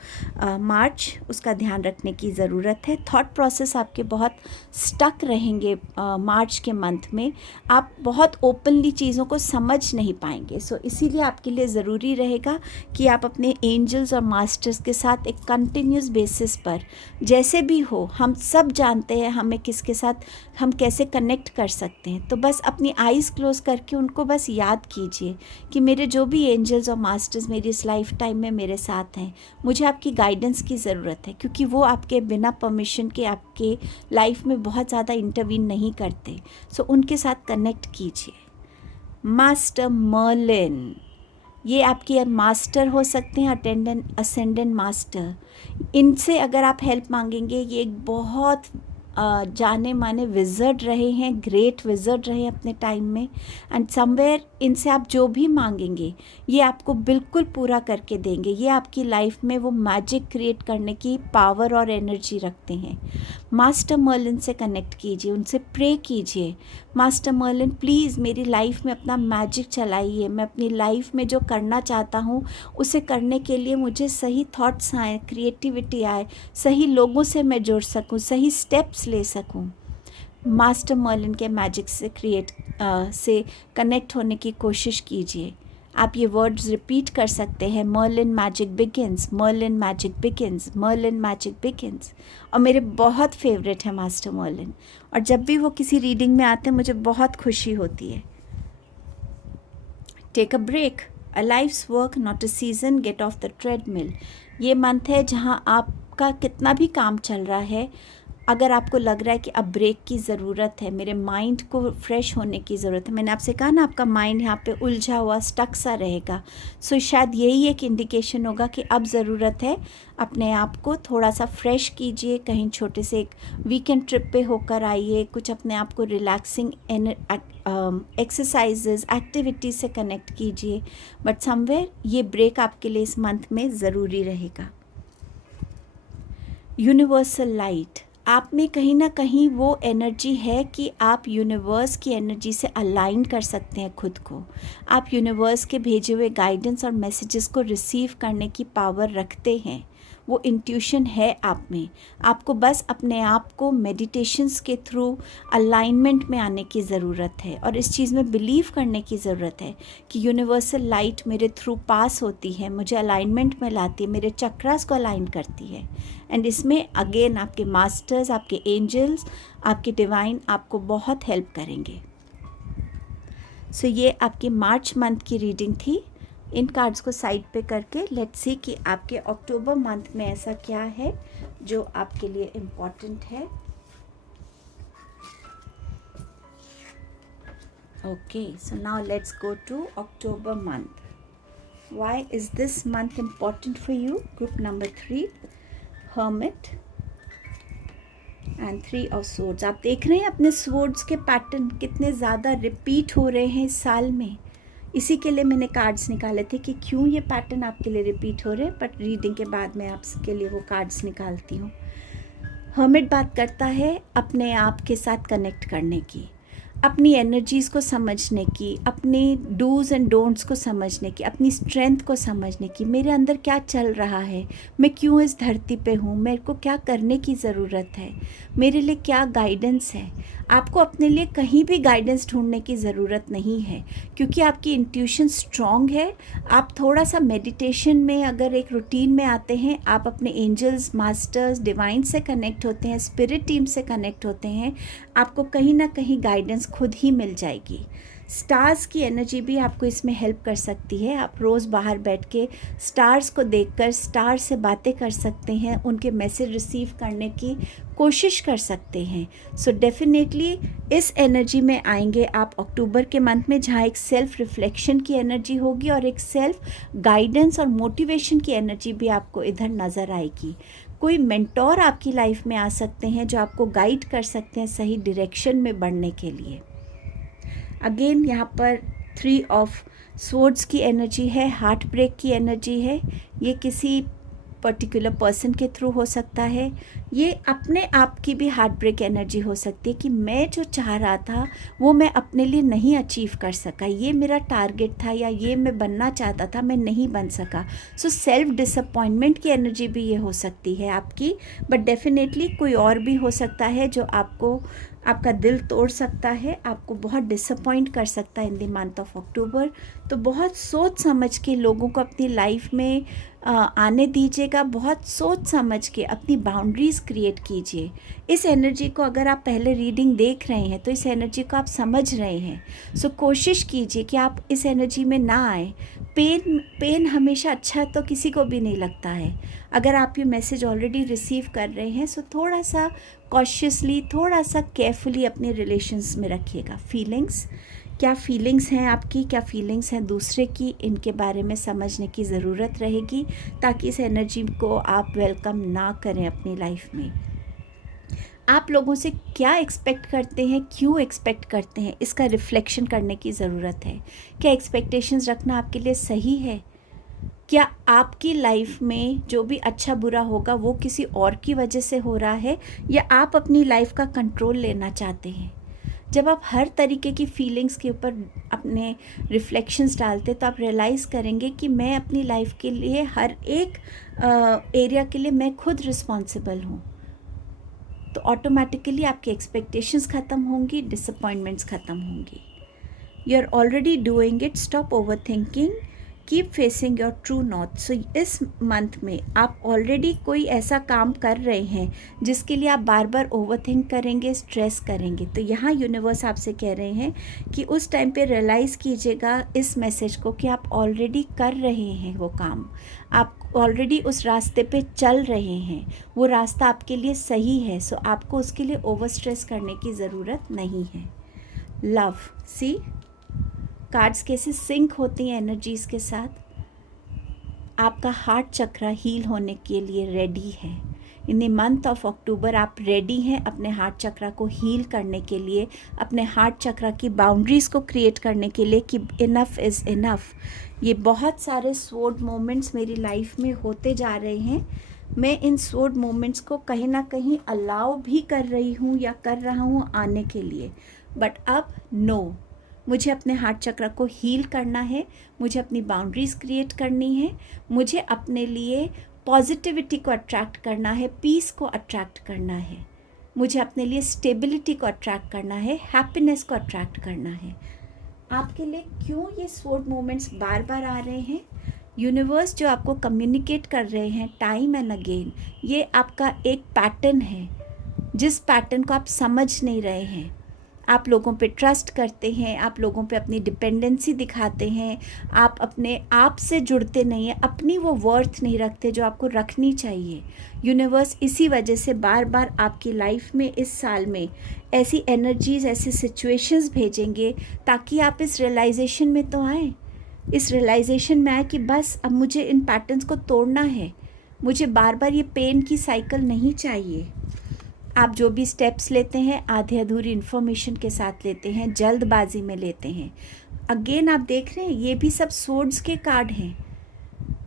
मार्च, उसका ध्यान रखने की ज़रूरत है। थॉट प्रोसेस आपके बहुत स्टक रहेंगे मार्च के मंथ में, आप बहुत ओपनली चीज़ों को समझ नहीं पाएंगे। सो इसीलिए आपके लिए ज़रूरी रहेगा कि आप अपने एंजल्स और मास्टर्स के साथ एक कंटिन्यूस बेसिस पर, जैसे भी हो, हम सब जानते हैं हमें किसके साथ हम कैसे कनेक्ट कर सकते हैं। तो बस अपनी आइज़ क्लोज करके उनको बस याद कीजिए कि मेरे जो भी एंजल्स और मास्टर्स मेरी इस लाइफ टाइम में मेरे साथ हैं, मुझे आपकी गाइडेंस की ज़रूरत है, क्योंकि वो आपके बिना परमिशन के आपके लाइफ में बहुत ज़्यादा इंटरवीन नहीं करते। सो उनके साथ कनेक्ट कीजिए। मास्टर मर्लिन, ये आपके मास्टर हो सकते हैं, अटेंडेंट असेंडेंट मास्टर। इनसे अगर आप हेल्प मांगेंगे, ये एक बहुत जाने माने विज़र्ड रहे हैं, ग्रेट विज़र्ड रहे हैं अपने टाइम में। एंड समवेयर इनसे आप जो भी मांगेंगे ये आपको बिल्कुल पूरा करके देंगे। ये आपकी लाइफ में वो मैजिक क्रिएट करने की पावर और एनर्जी रखते हैं। मास्टर मर्लिन से कनेक्ट कीजिए, उनसे प्रे कीजिए, मास्टर मर्लिन प्लीज़ मेरी लाइफ में अपना मैजिक चलाइए, मैं अपनी लाइफ में जो करना चाहता हूँ उसे करने के लिए मुझे सही थॉट्स आए, क्रिएटिविटी आए, सही लोगों से मैं जुड़ सकूँ, सही स्टेप्स ले सकूँ। मास्टर मर्लिन के मैजिक से कनेक्ट होने की कोशिश कीजिए। आप ये वर्ड्स रिपीट कर सकते हैं, Merlin magic begins, Merlin magic begins, Merlin magic begins. और मेरे बहुत फेवरेट है मास्टर मर्लिन, और जब भी वो किसी रीडिंग में आते हैं मुझे बहुत खुशी होती है। Take a break, a life's work not a season, get off the treadmill. ये मंथ है जहाँ आपका कितना भी काम चल रहा है, अगर आपको लग रहा है कि अब ब्रेक की ज़रूरत है, मेरे माइंड को फ्रेश होने की ज़रूरत है, मैंने आपसे कहा ना आपका माइंड यहाँ पे उलझा हुआ स्टक सा रहेगा, सो शायद यही एक इंडिकेशन होगा कि अब ज़रूरत है अपने आप को थोड़ा सा फ्रेश कीजिए। कहीं छोटे से एक वीकेंड ट्रिप पे होकर आइए, कुछ अपने आप को रिलैक्सिंग एक्सरसाइजेज, एक्टिविटीज़ से कनेक्ट कीजिए। बट समवेयर ये ब्रेक आपके लिए इस मंथ में ज़रूरी रहेगा। यूनिवर्सल लाइट, आप में कहीं ना कहीं वो एनर्जी है कि आप यूनिवर्स की एनर्जी से अलाइन कर सकते हैं खुद को। आप यूनिवर्स के भेजे हुए गाइडेंस और मैसेजेस को रिसीव करने की पावर रखते हैं, वो इंट्यूशन है आप में। आपको बस अपने आप को मेडिटेशंस के थ्रू अलाइनमेंट में आने की ज़रूरत है और इस चीज़ में बिलीव करने की ज़रूरत है कि यूनिवर्सल लाइट मेरे थ्रू पास होती है, मुझे अलाइनमेंट में लाती है, मेरे चक्रास को अलाइन करती है। एंड इसमें अगेन आपके मास्टर्स, आपके एंजल्स, आपके डिवाइन आपको बहुत हेल्प करेंगे। सो ये आपकी मार्च मंथ की रीडिंग थी। इन कार्ड्स को साइड पे करके लेट्स सी कि आपके अक्टूबर मंथ में ऐसा क्या है जो आपके लिए इम्पॉर्टेंट है। Okay, so now let's go to October month. Why is this month important for you? Group number 3, hermit and 3 of swords. आप देख रहे हैं अपने सोर्ड्स के पैटर्न कितने ज़्यादा रिपीट हो रहे हैं इस साल में। इसी के लिए मैंने कार्ड्स निकाले थे कि क्यों ये पैटर्न आपके लिए रिपीट हो रहे हैं, बट रीडिंग के बाद मैं आपके लिए वो कार्ड्स निकालती हूँ। हर्मिट बात करता है अपने आप के साथ कनेक्ट करने की। अपनी एनर्जीज़ को समझने की, अपने डूज़ एंड डोंट्स को समझने की, अपनी स्ट्रेंथ को समझने की, मेरे अंदर क्या चल रहा है, मैं क्यों इस धरती पे हूँ, मेरे को क्या करने की ज़रूरत है, मेरे लिए क्या गाइडेंस है। आपको अपने लिए कहीं भी गाइडेंस ढूंढने की ज़रूरत नहीं है, क्योंकि आपकी इंट्यूशन स्ट्रॉन्ग है। आप थोड़ा सा मेडिटेशन में अगर एक रूटीन में आते हैं, आप अपने एंजल्स, मास्टर्स, डिवाइन से कनेक्ट होते हैं, स्पिरिट टीम से कनेक्ट होते हैं, आपको कहीं ना कहीं गाइडेंस खुद ही मिल जाएगी। स्टार्स की एनर्जी भी आपको इसमें हेल्प कर सकती है। आप रोज़ बाहर बैठ के स्टार्स को देखकर स्टार से बातें कर सकते हैं, उनके मैसेज रिसीव करने की कोशिश कर सकते हैं। सो डेफिनेटली इस एनर्जी में आएंगे आप अक्टूबर के मंथ में, जहाँ एक सेल्फ रिफ्लेक्शन की एनर्जी होगी और एक सेल्फ गाइडेंस और मोटिवेशन की एनर्जी भी आपको इधर नज़र आएगी। कोई मेंटोर आपकी लाइफ में आ सकते हैं जो आपको गाइड कर सकते हैं सही डायरेक्शन में बढ़ने के लिए। अगेन यहाँ पर 3 ऑफ स्वॉर्ड्स की एनर्जी है, हार्ट ब्रेक की एनर्जी है। ये किसी पर्टिकुलर पर्सन के थ्रू हो सकता है, ये अपने आप की भी हार्ट ब्रेक एनर्जी हो सकती है कि मैं जो चाह रहा था वो मैं अपने लिए नहीं अचीव कर सका, ये मेरा टारगेट था या ये मैं बनना चाहता था, मैं नहीं बन सका। सो सेल्फ डिसअपॉइंटमेंट की एनर्जी भी ये हो सकती है आपकी, बट डेफिनेटली कोई और भी हो सकता है जो आपका दिल तोड़ सकता है, आपको बहुत डिसअपॉइंट कर सकता है इन द मंथ ऑफ अक्टूबर। तो बहुत सोच समझ के लोगों को अपनी लाइफ में आने दीजिएगा, बहुत सोच समझ के अपनी बाउंड्रीज़ क्रिएट कीजिए। इस एनर्जी को अगर आप पहले रीडिंग देख रहे हैं तो इस एनर्जी को आप समझ रहे हैं। सो कोशिश कीजिए कि आप इस एनर्जी में ना आए। पेन हमेशा अच्छा तो किसी को भी नहीं लगता है। अगर आप ये मैसेज ऑलरेडी रिसीव कर रहे हैं सो थोड़ा सा कॉशियसली, थोड़ा सा केयरफुली अपने रिलेशंस में रखिएगा। फीलिंग्स, क्या फीलिंग्स हैं आपकी, क्या फीलिंग्स हैं दूसरे की, इनके बारे में समझने की ज़रूरत रहेगी ताकि इस एनर्जी को आप वेलकम ना करें अपनी लाइफ में। आप लोगों से क्या एक्सपेक्ट करते हैं, क्यों एक्सपेक्ट करते हैं, इसका रिफ्लेक्शन करने की ज़रूरत है। क्या एक्सपेक्टेशंस रखना आपके लिए सही है? क्या आपकी लाइफ में जो भी अच्छा बुरा होगा वो किसी और की वजह से हो रहा है, या आप अपनी लाइफ का कंट्रोल लेना चाहते हैं? जब आप हर तरीके की फीलिंग्स के ऊपर अपने रिफ्लेक्शंस डालते तो आप रियलाइज़ करेंगे कि मैं अपनी लाइफ के लिए हर एक एरिया के लिए मैं खुद रिस्पॉन्सिबल हूँ। तो ऑटोमेटिकली आपकी एक्सपेक्टेशंस ख़त्म होंगी, डिसअपॉइंटमेंट्स ख़त्म होंगी। You are already doing it, stop overthinking, keep facing your true north. So इस मंथ में आप ऑलरेडी कोई ऐसा काम कर रहे हैं जिसके लिए आप बार बार ओवर थिंक करेंगे, स्ट्रेस करेंगे। तो यहाँ यूनिवर्स आपसे कह रहे हैं कि उस टाइम पे रियलाइज़ कीजिएगा इस मैसेज को कि आप ऑलरेडी कर रहे हैं वो काम, आप ऑलरेडी उस रास्ते पे चल रहे हैं, वो रास्ता आपके लिए सही है। सो आपको उसके लिए ओवर स्ट्रेस करने की ज़रूरत नहीं है। लव, सी कार्ड्स कैसे सिंक होती हैं एनर्जीज़ के साथ। आपका हार्ट चक्रा हील होने के लिए रेडी है। इन द मंथ ऑफ अक्टूबर आप रेडी हैं अपने हार्ट चक्रा को हील करने के लिए, अपने हार्ट चक्रा की बाउंड्रीज़ को क्रिएट करने के लिए कि इनफ इज़ इनफ। ये बहुत सारे स्वॉर्ड मोमेंट्स मेरी लाइफ में होते जा रहे हैं, मैं इन स्वॉर्ड मोमेंट्स को कहीं ना कहीं अलाउ भी कर रही हूँ या कर रहा हूँ आने के लिए, बट अब नो, मुझे अपने हार्ट चक्र को हील करना है, मुझे अपनी बाउंड्रीज़ क्रिएट करनी है, मुझे अपने लिए पॉजिटिविटी को अट्रैक्ट करना है, पीस को अट्रैक्ट करना है, मुझे अपने लिए स्टेबिलिटी को अट्रैक्ट करना है, हैप्पीनेस को अट्रैक्ट करना है। आपके लिए क्यों ये स्वॉर्ड मोमेंट्स बार बार आ रहे हैं? यूनिवर्स जो आपको कम्युनिकेट कर रहे हैं टाइम एंड अगेन, ये आपका एक पैटर्न है जिस पैटर्न को आप समझ नहीं रहे हैं। आप लोगों पे ट्रस्ट करते हैं, आप लोगों पे अपनी डिपेंडेंसी दिखाते हैं, आप अपने आप से जुड़ते नहीं हैं, अपनी वो वर्थ नहीं रखते जो आपको रखनी चाहिए। यूनिवर्स इसी वजह से बार बार आपकी लाइफ में इस साल में ऐसी एनर्जीज़, ऐसी सिचुएशंस भेजेंगे ताकि आप इस रियलाइजेशन में तो आएँ, इस रियलाइजेशन में आए कि बस अब मुझे इन पैटर्न्स को तोड़ना है, मुझे बार बार ये पेन की साइकिल नहीं चाहिए। आप जो भी स्टेप्स लेते हैं आधे अधूरी इन्फॉर्मेशन के साथ लेते हैं, जल्दबाजी में लेते हैं। अगेन आप देख रहे हैं ये भी सब स्वॉर्ड्स के कार्ड हैं।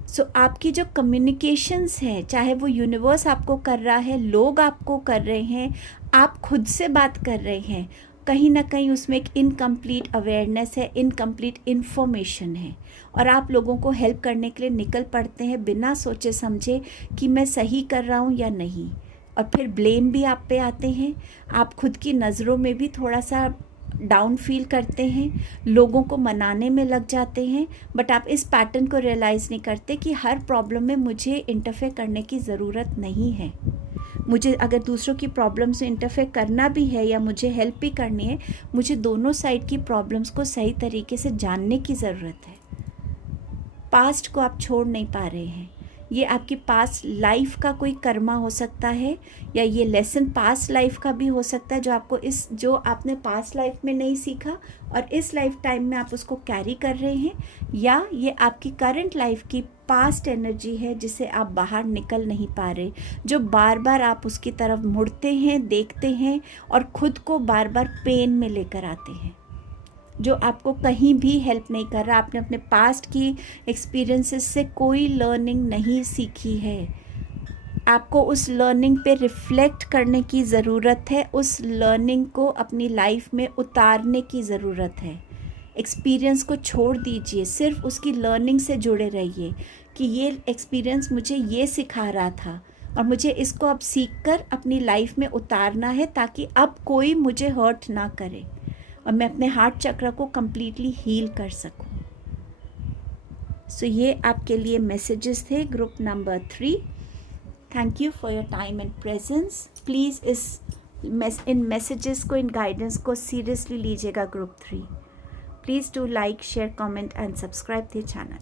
सो आपकी जो कम्युनिकेशंस हैं, चाहे वो यूनिवर्स आपको कर रहा है, लोग आपको कर रहे हैं, आप खुद से बात कर रहे हैं, कहीं ना कहीं उसमें एक इनकम्प्लीट अवेयरनेस है, इनकम्प्लीट इन्फॉर्मेशन है, और आप लोगों को हेल्प करने के लिए निकल पड़ते हैं बिना सोचे समझे कि मैं सही कर रहा हूँ या नहीं, और फिर ब्लेम भी आप पे आते हैं। आप खुद की नज़रों में भी थोड़ा सा डाउन फील करते हैं, लोगों को मनाने में लग जाते हैं, बट आप इस पैटर्न को रियलाइज़ नहीं करते कि हर प्रॉब्लम में मुझे इंटरफेयर करने की ज़रूरत नहीं है। मुझे अगर दूसरों की प्रॉब्लम से इंटरफेयर करना भी है या मुझे हेल्प भी करनी है, मुझे दोनों साइड की प्रॉब्लम्स को सही तरीके से जानने की ज़रूरत है। पास्ट को आप छोड़ नहीं पा रहे हैं। ये आपकी पास्ट लाइफ का कोई कर्मा हो सकता है, या ये लेसन पास्ट लाइफ का भी हो सकता है जो आपने पास्ट लाइफ में नहीं सीखा और इस लाइफ टाइम में आप उसको कैरी कर रहे हैं, या ये आपकी करंट लाइफ की पास्ट एनर्जी है जिसे आप बाहर निकल नहीं पा रहे, जो बार बार आप उसकी तरफ मुड़ते हैं, देखते हैं और खुद को बार बार पेन में लेकर आते हैं, जो आपको कहीं भी हेल्प नहीं कर रहा। आपने अपने पास्ट की एक्सपीरियंसेस से कोई लर्निंग नहीं सीखी है। आपको उस लर्निंग पे रिफ्लेक्ट करने की ज़रूरत है, उस लर्निंग को अपनी लाइफ में उतारने की ज़रूरत है। एक्सपीरियंस को छोड़ दीजिए, सिर्फ उसकी लर्निंग से जुड़े रहिए कि ये एक्सपीरियंस मुझे ये सिखा रहा था और मुझे इसको अब सीख कर अपनी लाइफ में उतारना है, ताकि अब कोई मुझे हर्ट ना करे और मैं अपने हार्ट चक्र को कम्प्लीटली हील कर सकूं। सो ये आपके लिए मैसेजेस थे group number 3। Thank you for your time and presence. Please in messages को, इन गाइडेंस को सीरियसली लीजिएगा group 3। Please do like, share, comment and subscribe the channel.